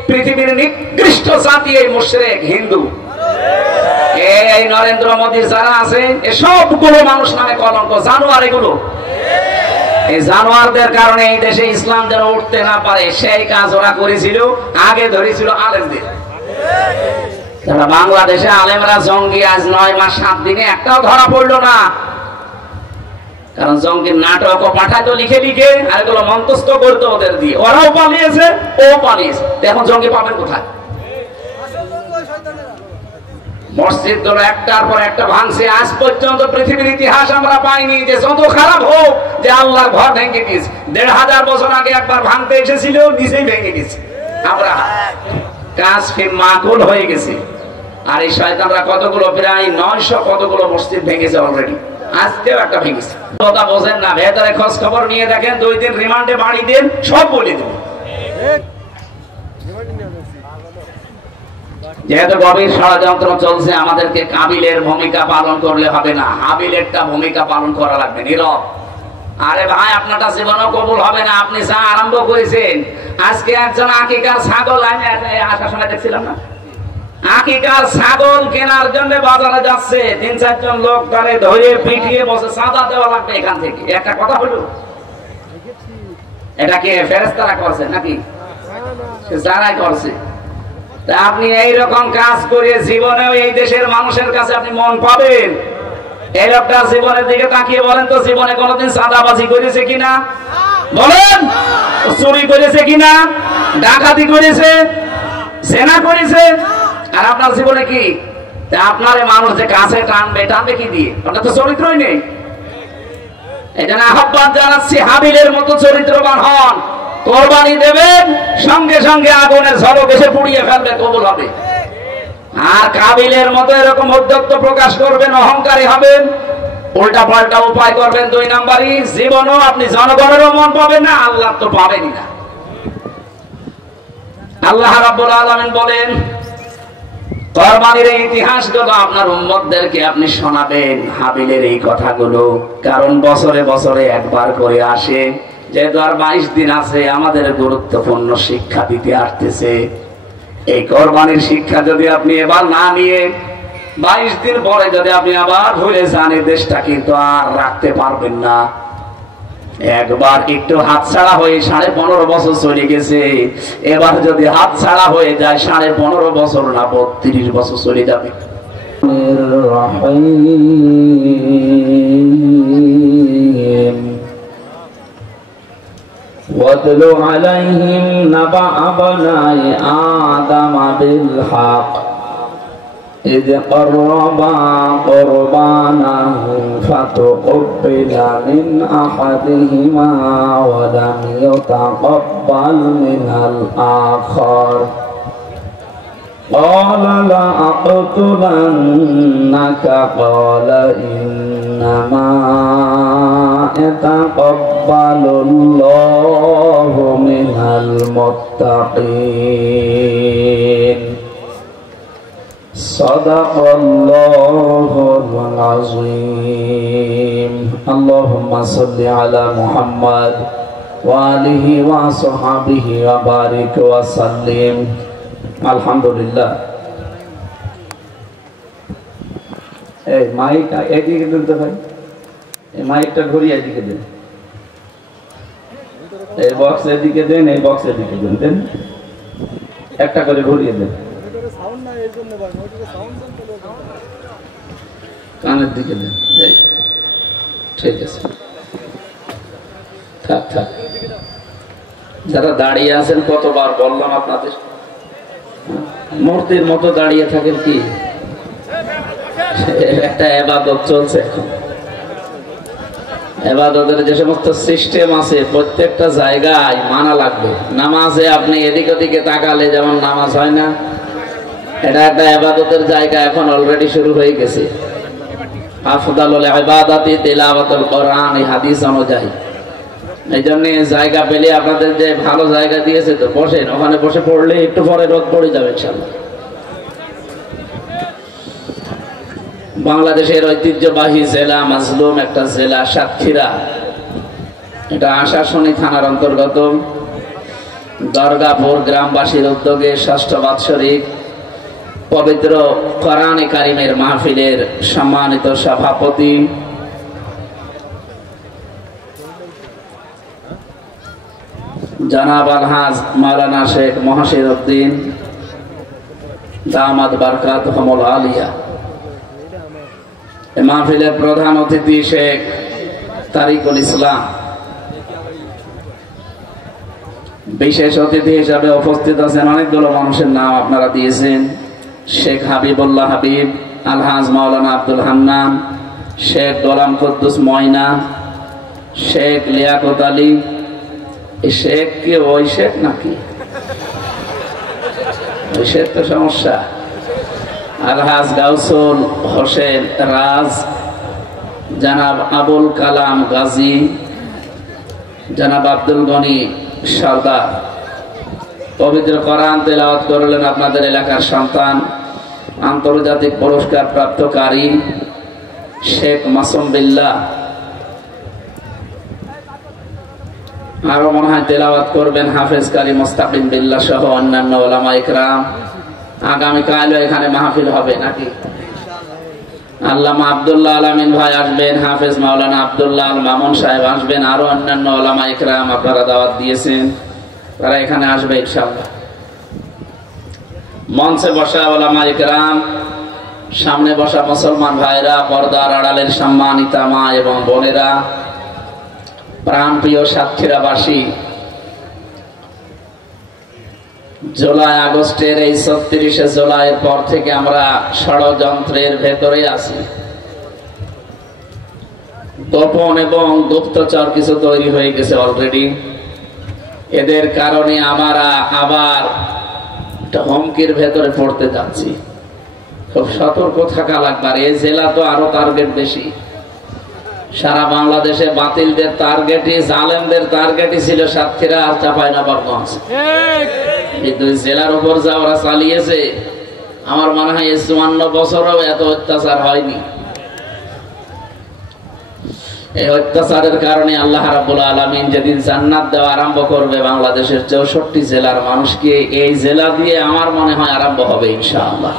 পৃথিবীর নিকৃষ্ট জাতি এই মুশরিক হিন্দু, এই নরেন্দ্র মোদী যারা আছে, সবগুলো মানুষ নামে কলঙ্ক, জানোয়ার এগুলো। এই জানোয়ারদের কারণে এই দেশে ইসলাম যেন উঠতে না পারে সেই কাজ ওরা করেছিল। আগে ধরেছিল আলেমদের। যারা বাংলাদেশে আলেমরা জঙ্গি, আজ 9 মাস 7 দিনে একটাও ধরা পড়লো না। কারণ জঙ্গির নাটক ও পাঠাতো লিখে লিখে, আর এগুলো মন্তস্থ করতো ওদের দিয়ে। ওরাও পালিয়েছে, ও পালিয়েছে। এখন জঙ্গি পাবেন কোথায়? মসজিদ গুলো একটার পর একটা ভাঙছে। আজ পর্যন্ত পৃথিবীর ইতিহাস আমরা পাইনি যে যত খারাপ হোক যে আল্লাহর ঘর ভেঙে দিয়েছে। 1500 বছর আগে একবার ভাঙতে এসেছিল, নিজেই ভেঙে দিয়েছে। আমরা কাজ মাকুল হয়ে গেছে। আর এই শয়তানরা কতগুলো, প্রায় 900 কতগুলো মসজিদ ভেঙেছে অলরেডি। আজকেও একটা ভেঙেছে। কথা বোঝেন না, ভেতরে খোঁজ খবর নিয়ে দেখেন, 2 দিন রিমান্ডে বাড়ি দেন, সব বলে দেব। যেহেতু গভীর ষড়যন্ত্র চলছে, আমাদেরকে কাবিলের ভূমিকা পালন করলে হবে না, হাবিলেরটা ভূমিকা পালন করা লাগবে, নীরব। আরে ভাই আপনারটা জীবনও কবুল হবে না। আপনি যা আরম্ভ করেছেন, আজকে একজন আকিকার ছাগল, আমি আসার সময় দেখছিলাম না, আকিকার ছাগল কেনার জন্য বাজারে যাচ্ছে, 3-4 জন লোক তারে ধরে পিটিয়ে বসে চাঁদা দেওয়া লাগবে এখান থেকে। একটা কথা হলো, এটা কি ফেরেশতারা করছে নাকি? যারাই করছে। তা আপনি এইরকম কাজ করে জীবনেও এই দেশের মানুষের কাছে আপনি মন পাবেন? এই লোকটা জীবনের দিকে তাকিয়ে বলেন তো, জীবনে কোনোদিন চাঁদাবাজি করেছে কিনা? বলেন। চুরি করেছে কিনা? ডাকাতি করেছে? জেনা করেছে? আর আপনার জীবনে কি? আপনার মানুষ যে কাছে টানবে, টানবে কি দিয়ে? ওটা তো চরিত্রই নেই। এই জন্য আহ্বান জানাচ্ছি, হাবিলের মতো চরিত্রবান হন। কোরবানি দেবেন, সঙ্গে সঙ্গে আগুনের ঝলক এসে পুড়িয়ে ফেলবে, কবুল হবে। আর কাবিলের মতো এরকম ঔদ্ধত্য প্রকাশ করবেন, অহংকারী হবেন, উল্টা পাল্টা উপায় করবেন, 2 নাম্বারই জীবনও আপনি জনগণেরও মন পাবেন না, আল্লাহ তো পাবেনই না। আল্লাহ রাব্বুল আলামিন বলেন কুরবানির এই ইতিহাসগুলো আপনার উম্মতদেরকে আপনি শোনাবেন, হাবিলের এই কথাগুলো, কারণ বছরে বছরে একবার করে আসে। যেহেতু আর 22 দিন আছে, আমাদের গুরুত্বপূর্ণ শিক্ষা দিতে আসতেছে। এই কুরবানির শিক্ষা যদি আপনি এবার না নিয়ে 22 দিন পরে যদি আপনি আবার ভুলে যান, এই দেশটা কিন্তু আর রাখতে পারবেন না। একবার একটু হাতছাড়া হয়ে 15.5 বছর চলে গেছে, এবার যদি হাতছাড়া হয়ে যায় 15.5 বছর না 32 বছর চলে যাবে। واتل عليهم نبأ ابني آدم بالحق إذ قربا قربانا فتقبل من أحدهما ولم يتقبل من الآخر قال لأقتلنك قال إنما يتقبل الله من المتقين صدق الله العظيم اللهم صل على محمد وآله وصحبه وبارك وسلم আলহামদুলিল্লাহ। এই মাইক এদিকে দিতে ভাই, এই মাইকটা ঘুরিয়ে এদিকে দেন, এই বক্স এদিকে দেন, এই বক্স এদিকে দেন, দেন একটা করে ঘুরিয়ে দেন, কানের দিকে দেন, ঠিক আছে থাক থাক। যারা দাঁড়িয়ে আছেন কতবার বললাম আপনাদের, মূর্তির মতো দাঁড়িয়ে থাকেন কি? একটা ইবাদত চলছে এখন। ইবাদতের যে সমস্ত সিস্টেম আছে প্রত্যেকটা জায়গায় মানা লাগবে। নামাজে আপনি এদিক ওদিকে তাকালে যেমন নামাজ হয় না, এটা একটা ইবাদতের জায়গা এখন অলরেডি শুরু হয়ে গেছে। আফদালুল ইবাদাতি তিলাওয়াতুল কোরআন, এই হাদিস অনুযায়ী। এই জন্য জায়গা পেলে আপনাদের যে ভালো জায়গা দিয়েছে তো বসেন, ওখানে বসে পড়লে একটু পরে রোদ পড়ে যাবে ইনশাআল্লাহ। বাংলাদেশের ঐতিহ্যবাহী জেলা মাজলুম একটা জেলা সাতক্ষীরা, এটা আশাশুনি থানার অন্তর্গত। দরগাপুর গ্রামবাসীর উদ্যোগে ষষ্ঠ বাৎসরিক পবিত্র কোরআনে কারিমের মাহফিলের সম্মানিত সভাপতি জনাব আলহাজ মাওলানা শেখ মহাশির উদ্দিন দামাত বারকাতুহুমুল আলিয়া, মাহফিলের প্রধান অতিথি শেখ তারিকুল ইসলাম, বিশেষ অতিথি হিসাবে উপস্থিত আছেন অনেকগুলো মানুষের নাম আপনারা দিয়েছেন। শেখ হাবিবুল্লাহ হাবিব, আলহাজ মাওলানা আব্দুল হান্নান, শেখ গোলাম কুদ্দুস ময়না, শেখ লিয়াকত আলী। শেখ কি ওই শেখ নাকি? ওই শেখ তো সমস্যা। আলহাজ গাউসুল হোসেন রাজ, জনাব আবুল কালাম গাজী, জনাব আব্দুল গনি সরদার। পবিত্র কোরআন তেলাওয়াত করলেন আপনাদের এলাকার সন্তান, আন্তর্জাতিক পুরস্কার প্রাপ্তকারী শেখ মাসুম বিল্লাহ। আরো মনে হয় তেলাওয়াত করবেন হাফেজ কারি মুস্তাকিম বিল্লাহ সহ অন্যান্য ওলামা ইকরাম। আগামীকালও এখানে মাহফিল হবে নাকি? আল্লামা আব্দুল্লাহ আলামিন ভাই আসবেন, হাফেজ মাওলানা আব্দুল্লাহ আল মামুন সাহেব আসবেন, আরো অন্যান্য ওলামা ইকরাম আপনারা দাওয়াত দিয়েছেন, তারা এখানে আসবে ইনশাআল্লাহ। মঞ্চে বসা ওলামা ইকরাম, সামনে বসা মুসলমান ভাইরা, পর্দার আড়ালের সম্মানিতা মা এবং বোনেরা, প্রাণপ্রিয় সাতক্ষীরাবাসী, জুলাই আগস্টের এই ৩৬শে জুলাইয়ের পর থেকে আমরা ষড়যন্ত্রের ভেতরে আছি। গোপন এবং গুপ্তচর কিছু তৈরি হয়ে গেছে অলরেডি। এদের কারণে আমরা আবার একটা হুমকির ভেতরে পড়তে যাচ্ছি। খুব সতর্ক থাকা লাগবে। আর এই জেলা তো আরো টার্গেট বেশি। সারা বাংলাদেশে বাতিলদের টার্গেটই, জালেমদের টার্গেটই ছিল সাতক্ষীরা আর চাঁপাইনবাবগঞ্জ। এই দুই জেলার উপর যা ওরা চালিয়েছে, আমার মনে হয় 54 বছরও এত অত্যাচার হয়নি। এই অত্যাচারের কারণে আল্লাহ রাব্বুল আলামিন যেদিন জান্নাত দেওয়া আরম্ভ করবে বাংলাদেশের 64 জেলার মানুষকে, এই জেলা দিয়ে আমার মনে হয় আরম্ভ হবে ইনশাআল্লাহ।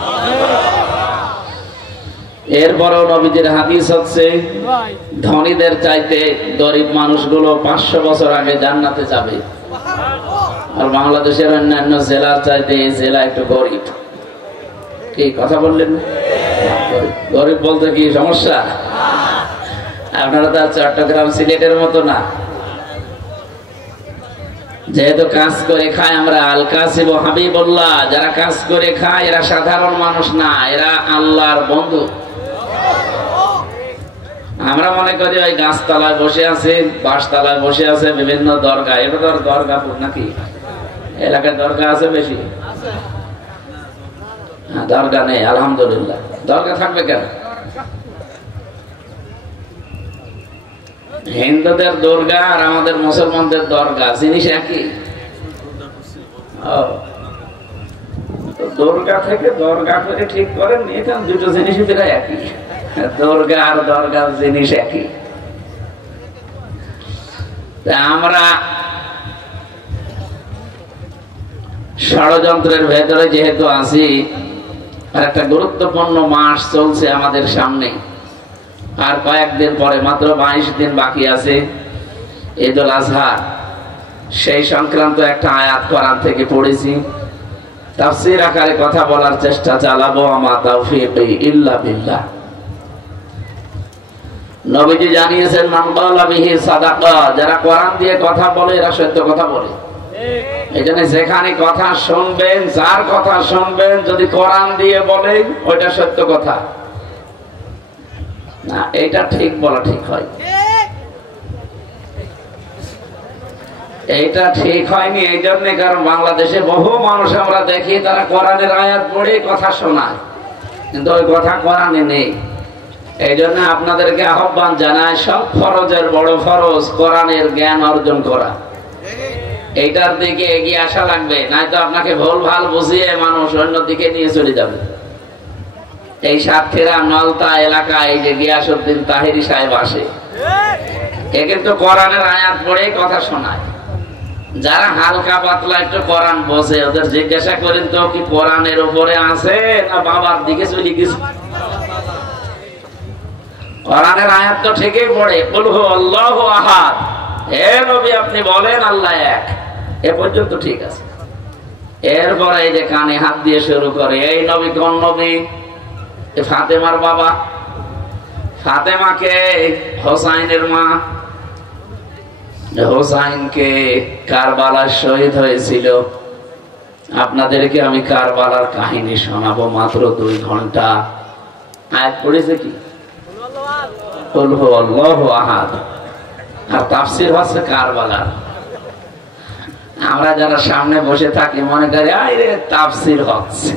এরপরেও নবীজির হাদিস হচ্ছে ধনীদের চাইতে গরিব মানুষগুলো 500 বছর আগে জান্নাতে যাবে। আর বাংলাদেশের অন্যান্য জেলার চাইতে এই জেলা একটু গরিব। কি কথা বললেন? গরিব বলতে কি সমস্যা? আপনারা তো চট্টগ্রাম সিলেটের মতো না, যেহেতু কাজ করে খায় আমরা। আল কাসিব হাবিবুল্লাহ, যারা কাজ করে খায় এরা সাধারণ মানুষ না, এরা আল্লাহর বন্ধু। আমরা মনে করি ওই গাছতলায় বসে আছে, বাঁশতলায় বসে আছে বিভিন্ন দরগা। এটা তো দরগাপুর নাকি? এলাকায় দরগা আছে বেশি? দরগা নেই আলহামদুলিল্লাহ। দরগা থাকবে কেন? হিন্দুদের দুর্গা আর আমাদের মুসলমানদের দরগা জিনিস একই। দুর্গা থেকে দরগা করে ঠিক করেন, এখানে দুটো জিনিসই প্রায় একই। দুর্গা আর দরগার জিনিস একই। আমরা ষড়যন্ত্রের ভেতরে যেহেতু আছি, আর একটা গুরুত্বপূর্ণ মাস চলছে আমাদের সামনে। আর কয়েকদিন পরে, মাত্র 22 দিন বাকি আছে ঈদুল আজহা। সেই সংক্রান্ত একটা আয়াত কোরআন থেকে পড়েছি, তাফসীর আকারে কথা বলার চেষ্টা চালাবো। আমা তাওফীকি ইল্লা বিল্লাহ। নবীজি জানিয়েছেন, মান ক্বালা বিহি সাদাকা, যারা কোরআন দিয়ে কথা বলে এরা সত্য কথা বলে। এখানে যেখানে কথা শুনবেন, যার কথা শুনবেন, যদি কোরআন দিয়ে বলে ওইটা সত্য কথা না, এটা ঠিক বলা ঠিক হয়। এইটা ঠিক হয়নি এই জন্য, কারণ বাংলাদেশে বহু মানুষ আমরা দেখি তারা কোরআনের আয়াত পড়ে কথা শোনায়, কিন্তু ওই কথা কোরআনে নেই। এই জন্য আপনাদেরকে আহ্বান জানায়, সব ফরজের বড় ফরজ কোরআনের জ্ঞান অর্জন করা। এইটার দিকে এগিয়ে আসা লাগবে, নয়তো আপনাকে ভুল ভাল বুঝিয়ে মানুষ অন্যদিকে নিয়ে চলে যাবে। এই সাতক্ষীরা নলতা এলাকায় এই যে গিয়াসউদ্দিন তাহেরি সাহেব আসে, এ কিন্তু কোরআনের আয়াত পড়ে কথা শোনায়। যারা হালকা পাতলা একটু কোরআন বোঝে ওদের জিজ্ঞাসা করেন তো, কি কোরআনের উপরে আছে না বাবার দিকে চলে গেছে? কোরআনের আয়াত তো ঠিকই পড়ে, কুল হু আল্লাহু আহাদ, হে নবী আপনি বলেন আল্লাহ এক, এ পর্যন্ত ঠিক আছে। এরপরে এই যে কানে হাত দিয়ে শুরু করে, এই নবী কোন নবী? ফাতেমার বাবা। ফাতেমাকে হোসাইনের মা, হোসাইনকে কারবালার শহীদ হয়েছিল। আপনাদেরকে আমি কারবালার কাহিনী শোনাবো মাত্র 2 ঘন্টা। আয়াত পড়েছে কি? কুল হু আল্লাহু আহাদ। আর তাফসীর হচ্ছে কারবালার। আমরা যারা সামনে বসে থাকি মনে করি আরে তাফসীর হচ্ছে।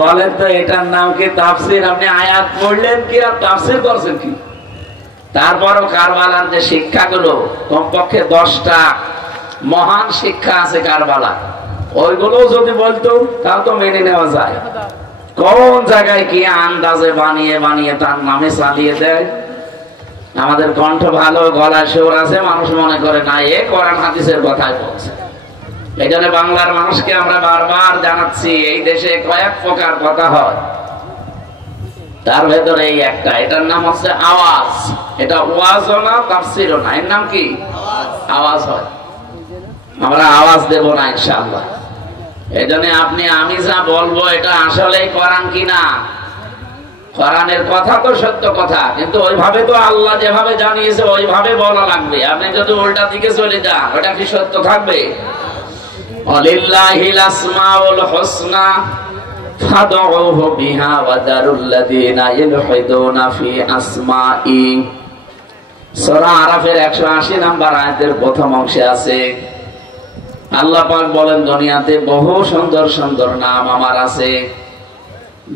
বলেন তো এটার নাম কি তাফসীর? আপনি আয়াত পড়লেন কি আর তাফসীর করছেন কি? তারপরও কারবালার যে শিক্ষাগুলো, কমপক্ষে 10টা মহান শিক্ষা আছে কারবালা, ওইগুলো যদি বলতো তাও তো মেনে নেওয়া যায়। কোন জায়গায় কি আন্দাজে বানিয়ে বানিয়ে তার নামে চালিয়ে দেয়। আমাদের কণ্ঠ ভালো, গলায় সুর আছে, মানুষ মনে করে না এ কোরআন হাদিসের কথাই বলছে। এই জন্য বাংলার মানুষকে আমরা বারবার জানাচ্ছি, এই দেশে কয়েক প্রকার কথা হয়, তার ভেতরে এই একটা, এটার নাম হচ্ছে আওয়াজ। এটা ওয়াজও না, তাফসীরও না, এর নাম কি? আওয়াজ হয়। আমরা আওয়াজ দেব না ইনশাআল্লাহ। এই জন্য আপনি আমি যা বলবো এটা আসলেই কোরআন কিনা, কোরআনের কথা তো সত্য কথা, কিন্তু ওইভাবে তো আল্লাহ যেভাবে জানিয়েছে ওইভাবে বলা লাগবে। আপনি যদি উল্টা দিকে চলে যান ওটা কি সত্য থাকবে? ওয়ালিল্লাহিল আসমাউল হুসনা ফাদউহু বিহা ওয়া দারুল্লাযিনা ইলহিদুনা ফি আসমাই। সূরা আরাফের 180 নম্বর আয়াতের প্রথম অংশে আছে, আল্লাহ পাক বলেন দুনিয়াতে বহু সুন্দর সুন্দর নাম আমার আছে,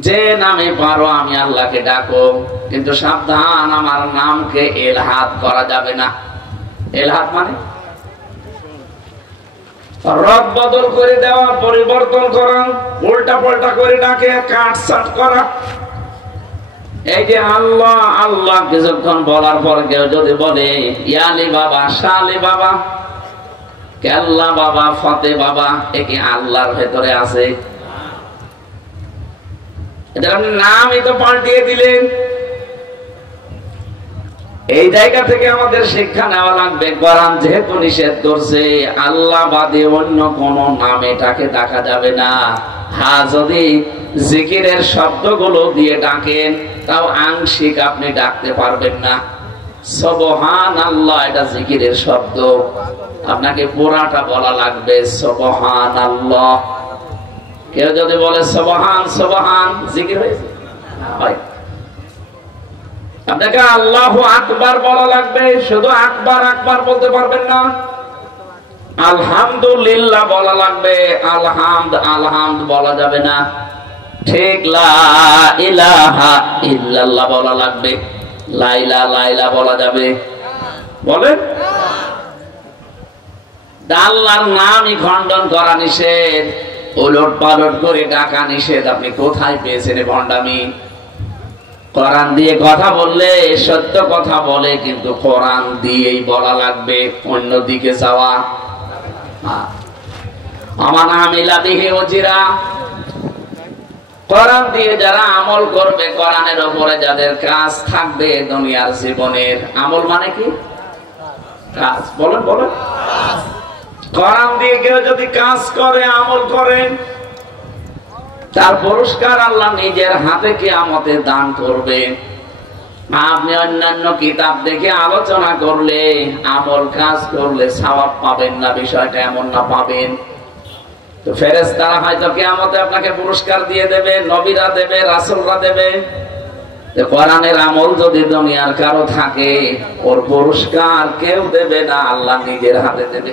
যে নামে পারো আমি আল্লাহকে ডাকো, কিন্তু সাবধান আমার নামকে এলহাদ করা যাবে না। এলহাদ মানে রদ বদল করে দেওয়া, পরিবর্তন করা, উল্টা পাল্টা করে ডাকে, কাটছাট করা। এই যে আল্লাহ আল্লাহ কিছুক্ষণ বলার পর কেউ যদি বলে ইয়ালি বাবা, শালি বাবা, কেল্লা বাবা, ফতে বাবা, এ কি আল্লাহর ভেতরে আছে? এটা আপনি নামই তো পাল্টিয়ে দিলেন। এই জায়গা থেকে আমাদের শিক্ষা নেওয়া লাগবে, কোরআন যেহেতু নিষেধ করছে আল্লাহ বাদে অন্য কোন নামে তাকে ডাকা যাবে না। হ্যাঁ, যদি জিকিরের শব্দগুলো দিয়ে ডাকেন তাও আংশিক আপনি ডাকতে পারবেন না। সুবহানাল্লাহ এটা জিকিরের শব্দ, আপনাকে পুরাটা বলা লাগবে সুবহানাল্লাহ। কেউ যদি বলে সুবহান সুবহান, জিকির হয়েছে? হয়। আপনাকে আল্লাহু আকবার বলা লাগবে, শুধু আকবার আকবার বলতে পারবেন না। আলহামদুলিল্লাহ বলা লাগবে, আলহামদ আলহামদ বলা যাবে না। ঠিক লা ইলাহা ইল্লাল্লাহ বলা লাগবে, লাইলা লাইলা বলা যাবে। বলেন আল্লাহর নামই খণ্ডন করা নিষেধ, উলট পালট করে ডাকা নিষেধ। আপনি কোথায় পেয়েছেন ভণ্ডামি? কোরআন দিয়ে কথা বললে সত্য কথা বলে, কিন্তু কোরআন দিয়েই বলা লাগবে, অন্যদিকে যাওয়া। আমার আমিলা বিহি উজিরা, কোরআন দিয়ে যারা আমল করবে, কোরআনের উপরে যাদের কাজ থাকবে দুনিয়ার জীবনের। আমল মানে কি? কাজ। বলেন বলেন। কোরআন দিয়ে কেউ যদি কাজ করে, আমল করেন, তার পুরস্কার আল্লাহ নিজের হাতে কিয়ামতে দান করবে। আপনি অন্যান্য কিতাব দেখে আলোচনা করলে, আমল কাজ করলে সওয়াব পাবেন না, বিষয়টা এমন না, পাবেন। তো ফেরেশতারা হয়তো কিয়ামতে আপনাকে পুরস্কার দিয়ে দেবে, নবীরা দেবে, রাসূলরা দেবে। কোরআনের আমল যদি দুনিয়ার কারো থাকে, ওর পুরস্কার কেউ দেবে না, আল্লাহ নিজের হাতে দেবে।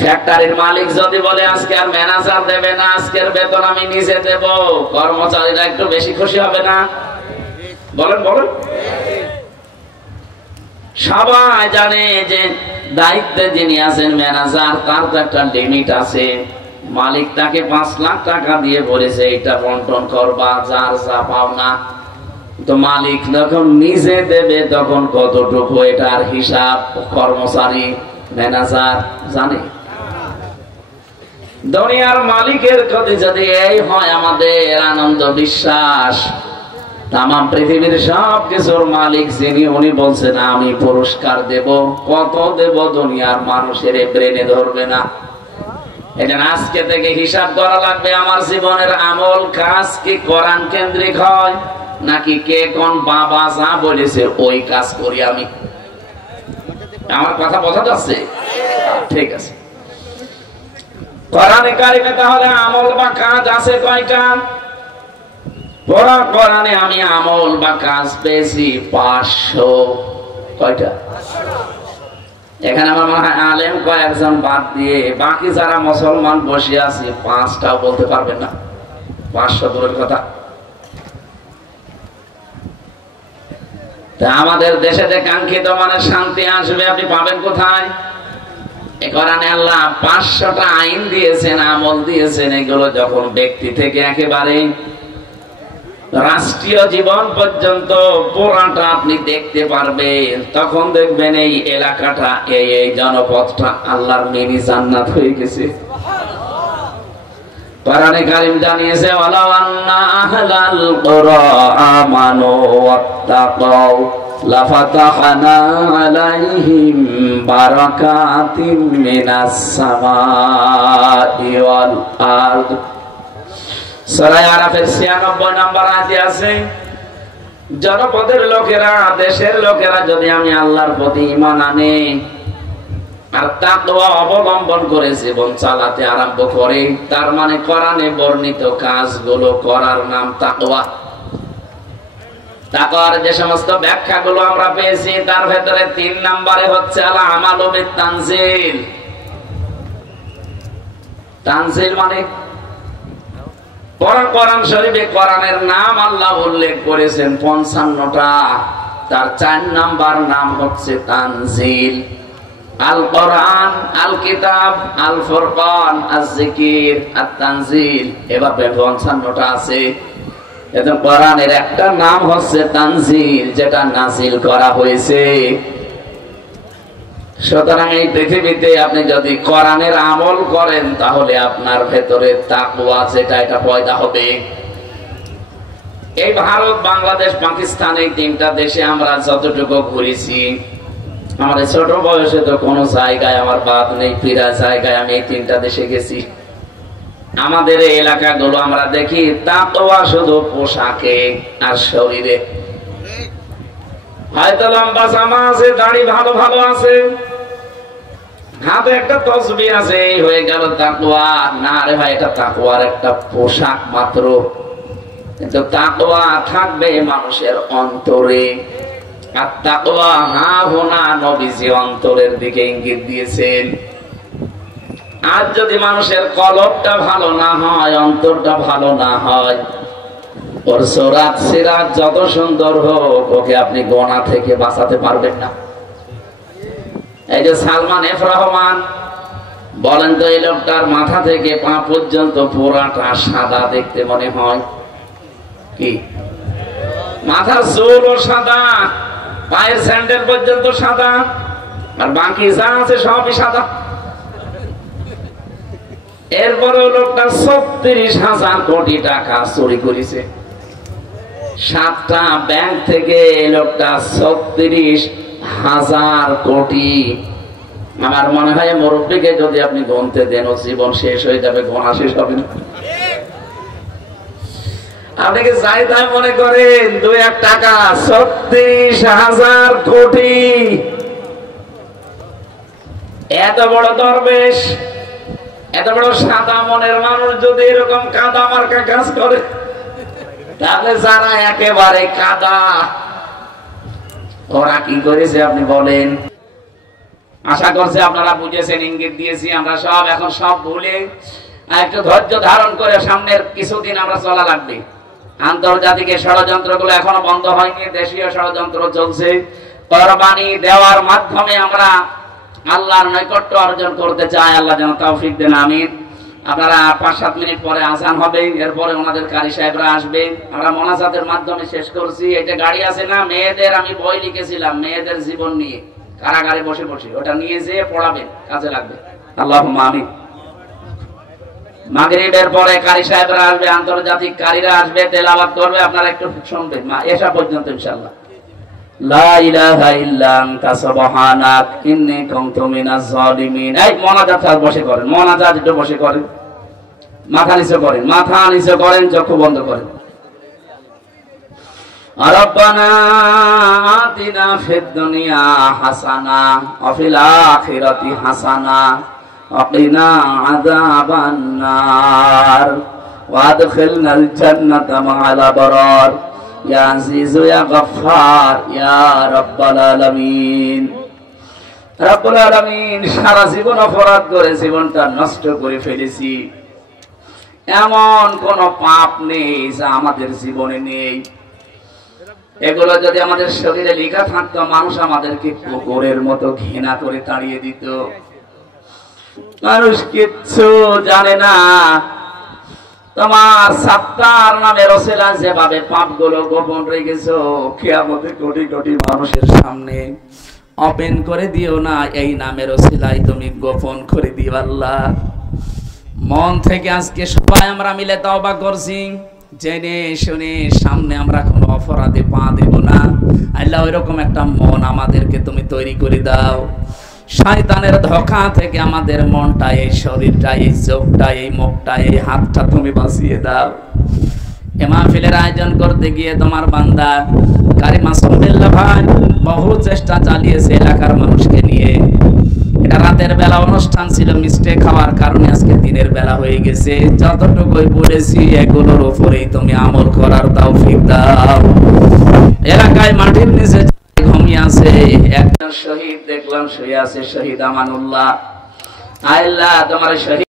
ফ্যাক্টরির মালিক যদি বলে আজকে আর ম্যানেজার দেবে না, আজকের বেতন আমি নিজে দেব, কর্মচারীরা একটু বেশি খুশি হবে না? বলেন বলেন। সবাই জানে যে দায়িত্বে যিনি আছেন ম্যানেজার, তার তো একটা লিমিট আছে। মালিক তাকে 5 লাখ টাকা দিয়ে বলেছে এটা বন্টন করবা, যার যা পাওনা। তো মালিক যখন নিজে দেবে তখন কতটুকু, এটার হিসাব কর্মচারী ম্যানেজার জানে। দুনিয়ার মালিকের প্রতি যদি এই হয় আমাদের আনন্দ বিশ্বাস, তাম পৃথিবীর সব কিছুর মালিক যিনি, উনি বলছেন আমি পুরস্কার দেব। কত দেব দুনিয়ার মানুষের ব্রেনে ধরবে না। এটা আজকে থেকে হিসাব করা লাগবে, আমার জীবনের আমল কাজ কি কোরআন কেন্দ্রিক হয় নাকি কে কোন বাবা যা বলেছে ওই কাজ করি আমি। আমার কথা বোঝা যাচ্ছে? ঠিক আছে। কোরআনে কারিমে তাহলে আমল বা কাজ আছে কয়টা? কোরআনে আমি আমল বা কাজ পেয়েছি 500। কয়টা? এখানে আমার মনে হয় আলেম কয়েকজন বাদ দিয়ে বাকি যারা মুসলমান বসে আছে 5টাও বলতে পারবেন না। 500 দূরের কথা। তা আমাদের দেশে যে কাঙ্ক্ষিত মানে শান্তি আসবে, আপনি পাবেন কোথায়? কোরআনে আল্লাহ 500টা আইন দিয়েছেন, আমল দিয়েছেন। এগুলো যখন ব্যক্তি থেকে একেবারে রাষ্ট্রীয় জীবন পর্যন্ত পুরাটা আপনি দেখতে পারবেন, তখন দেখবেন এই এলাকাটা, এই জনপদটা আল্লাহর মিনি জান্নাত হয়ে গেছে। কোরআনে কারীম জানিয়েছে ওয়ালাউ আন্না আহলাল কুরা আমানু ওয়াত্তাকাউ লাফাতাহনা আলাইহিম বারাকাতিম মিনাস সামাই ওয়াল আরদ। সূরা আরাফের 96 নম্বর আয়াতে আছে, জনপদের লোকেরা, দেশের লোকেরা যদি আমি আল্লাহর প্রতি ঈমান আনে আর তাকওয়া অবলম্বন করে জীবন চালাতে আরম্ভ করে, তার মানে কোরআনে বর্ণিত কাজগুলো করার নাম তাকওয়া। তাকওয়ার যে সমস্ত ব্যাখ্যাগুলো আমরা পেয়েছি তার ভেতরে 3 নম্বরে হচ্ছে আল আমালু বিত তানজিল। তানজিল মানে কোরআন শরীফে কোরআনের নাম আল্লাহ উল্লেখ করেছেন 55টা, তার 4 নাম্বার নাম হচ্ছে তানজিল। আল কোরআন, আল কিতাব, আল ফুরকান, আজ জিকির, আত তানজিল, এভাবে 55টা আছে। এতে কোরআনের একটা নাম হচ্ছে তানজিল, যেটা নাজিল করা হয়েছে। সুতরাং এই পৃথিবীতে আপনি যদি কোরআনের আমল করেন তাহলে আপনার ভেতরে তাকওয়া যেটা এটা পয়দা হবে। এই ভারত, বাংলাদেশ, পাকিস্তান এই 3টা দেশে আমরা যতটুকু ঘুরেছি, আমার ছোট বয়সে তো কোনো জায়গায় আমার বাদ নেই, ফিরা জায়গায় আমি এই 3টা দেশে গেছি। আমাদের এই এলাকাগুলো আমরা দেখি তাকওয়া শুধু পোশাকে আর শরীরে। হয়তো লম্বা জামা আছে, দাড়ি ভালো ভালো আছে, হাতে একটা তসবিহ আছে, এই হয়ে গেল তাকওয়া। না রে ভাই, এটা তাকওয়ার একটা পোশাক মাত্র। কিন্তু তাকওয়া থাকবে মানুষের অন্তরে। আর তাকওয়া হাহুনা, নবীজি অন্তরের দিকে ইঙ্গিত দিয়েছেন। আজ যদি মানুষের কলবটা ভালো না হয়, অন্তরটা ভালো না হয়, ওর সুরাত সিরাত যত সুন্দর হোক, ওকে আপনি গোনা থেকে বাঁচাতে পারবেন না। এই যে সালমান এফ রহমান, বলেন তো এই লোকটার মাথা থেকে পা পর্যন্ত পুরাটা সাদা দেখতে মনে হয় কি? মাথার চুলও সাদা, পায়ের স্যান্ডেল পর্যন্ত সাদা, আর বাকি যা আছে সবই সাদা। এরপরে লোকটা ৩৬,০০০ কোটি টাকা চুরি করেছে। 7টা ব্যাংক থেকে লোকটা ৩৬,০০০ কোটি। আমার মনে হয় মুরব্বীকে যদি আপনি গুনতে দেন, জীবন শেষ হয়ে যাবে, গোনা শেষ হবে না। আপনি কি যাই তাই মনে করেন 2-1 টাকা? ৩৬,০০০ কোটি। এত বড় দরবেশ, এত বড় সাদা মনের মানুষ যদি এরকম কাদা মার্কা কাজ করে, তাহলে যারা একেবারে কাদা, ওরা কি করেছে আপনি বলেন? আশা করছি আপনারা বুঝেছেন, ইঙ্গিত দিয়েছি আমরা সব। এখন সব ভুলে একটু ধৈর্য ধারণ করে সামনের কিছুদিন আমরা চলা লাগবে। আন্তর্জাতিক ষড়যন্ত্রগুলো এখনো বন্ধ হয়নি, দেশীয় ষড়যন্ত্র চলছে। কোরবানি দেওয়ার মাধ্যমে আমরা আল্লাহর নৈকট্য অর্জন করতে চাই। আল্লাহ যেন তৌফিক দেন, আমিন। আপনারা 5-7 মিনিট পরে আজান হবে, এরপরে ওনাদের কারি সাহেবরা আসবে। আমরা মোনাজাতের মাধ্যমে শেষ করছি। এটা গাড়ি আছে না, মেয়েদের আমি বই লিখেছিলাম মেয়েদের জীবন নিয়ে, কারাগারে বসে বসে, ওটা নিয়ে যেয়ে পড়াবেন, কাজে লাগবে। আল্লাহুম্মা আমিন। মাগরিবের পরে কারি সাহেবরা আসবে, আন্তর্জাতিক কারিরা আসবে, তেলাওয়াত করবে, আপনারা একটু শুনবেন এসা পর্যন্ত ইনশাআল্লাহ। লা ইলাহা ইল্লা আনতা সুবহানাক ইন্নী কুনতু মিনাজ জালিমিন। এই মোনাজাত বসে করেন, মোনাজাত একটু বসে করেন, মাথা নিচু করেন, মাথা নিচু করেন, চক্ষু বন্ধ করেন। রব্বানা আতিনা ফিদ দুনিয়া হাসানা ওয়া ফিল আখিরাতি হাসানা ওয়া কিনা আযাবান নার ওয়া আদখিলনাল জান্নাতা মা'আল আবরার ইয়া আজিজু ইয়া গফফার ইয়া রাব্বাল আলামিন। রব্বুল আলামিন, সারা জীবন অপরাধ করে জীবনটা নষ্ট করে ফেলেছি। এমন কোন পাপ নেই যা আমাদের জীবনে নেই। এগুলো যদি আমাদের শরীরে লেখা থাকতো, মানুষ আমাদেরকে কুকুরের মতো ঘৃণা করে তাড়িয়ে দিত। মানুষ কিচ্ছু জানে না। তোমার সাত্তার নামের ওসিলা যেভাবে পাপগুলো গোপন রেখেছো, কিয়ামতে কোটি কোটি মানুষের সামনে ওপেন করে দিও না। এই নামের ওসিলায় তুমি গোপন করে দিও আল্লাহ। মন থেকে আজকে সবাই আমরা মিলে তওবা করছি, জেনে শুনে সামনে আমরা কোনো অপরাধে পা দেব না। আল্লাহ ওইরকম একটা মন আমাদেরকে তুমি তৈরি করে দাও। শয়তানের ধোঁকা থেকে আমাদের মনটা, এই শরীরটা, এই চোখটা, এই মুখটা, এই হাতটা তুমি বাঁচিয়ে দাও। এ মাহফিলের আয়োজন করতে গিয়ে তোমার বান্দা কারি মাসুম বিল্লাহ ভাই বহু চেষ্টা চালিয়েছে এলাকার মানুষকে নিয়ে। এটা রাতের বেলা অনুষ্ঠান ছিল, মিস্টেক খাওয়ার কারণে আজকে দিনের বেলা হয়ে গেছে। যতটুকুই বলেছি এগুলোর উপরেই তুমি আমল করার তৌফিক দাও। এলাকায় মাটির নিচে ঘুমিয়ে আছে, একজন শহীদ দেখলাম শুয়ে আছে, শহীদ আমানুল্লাহ। আল্লাহ তোমার শহীদ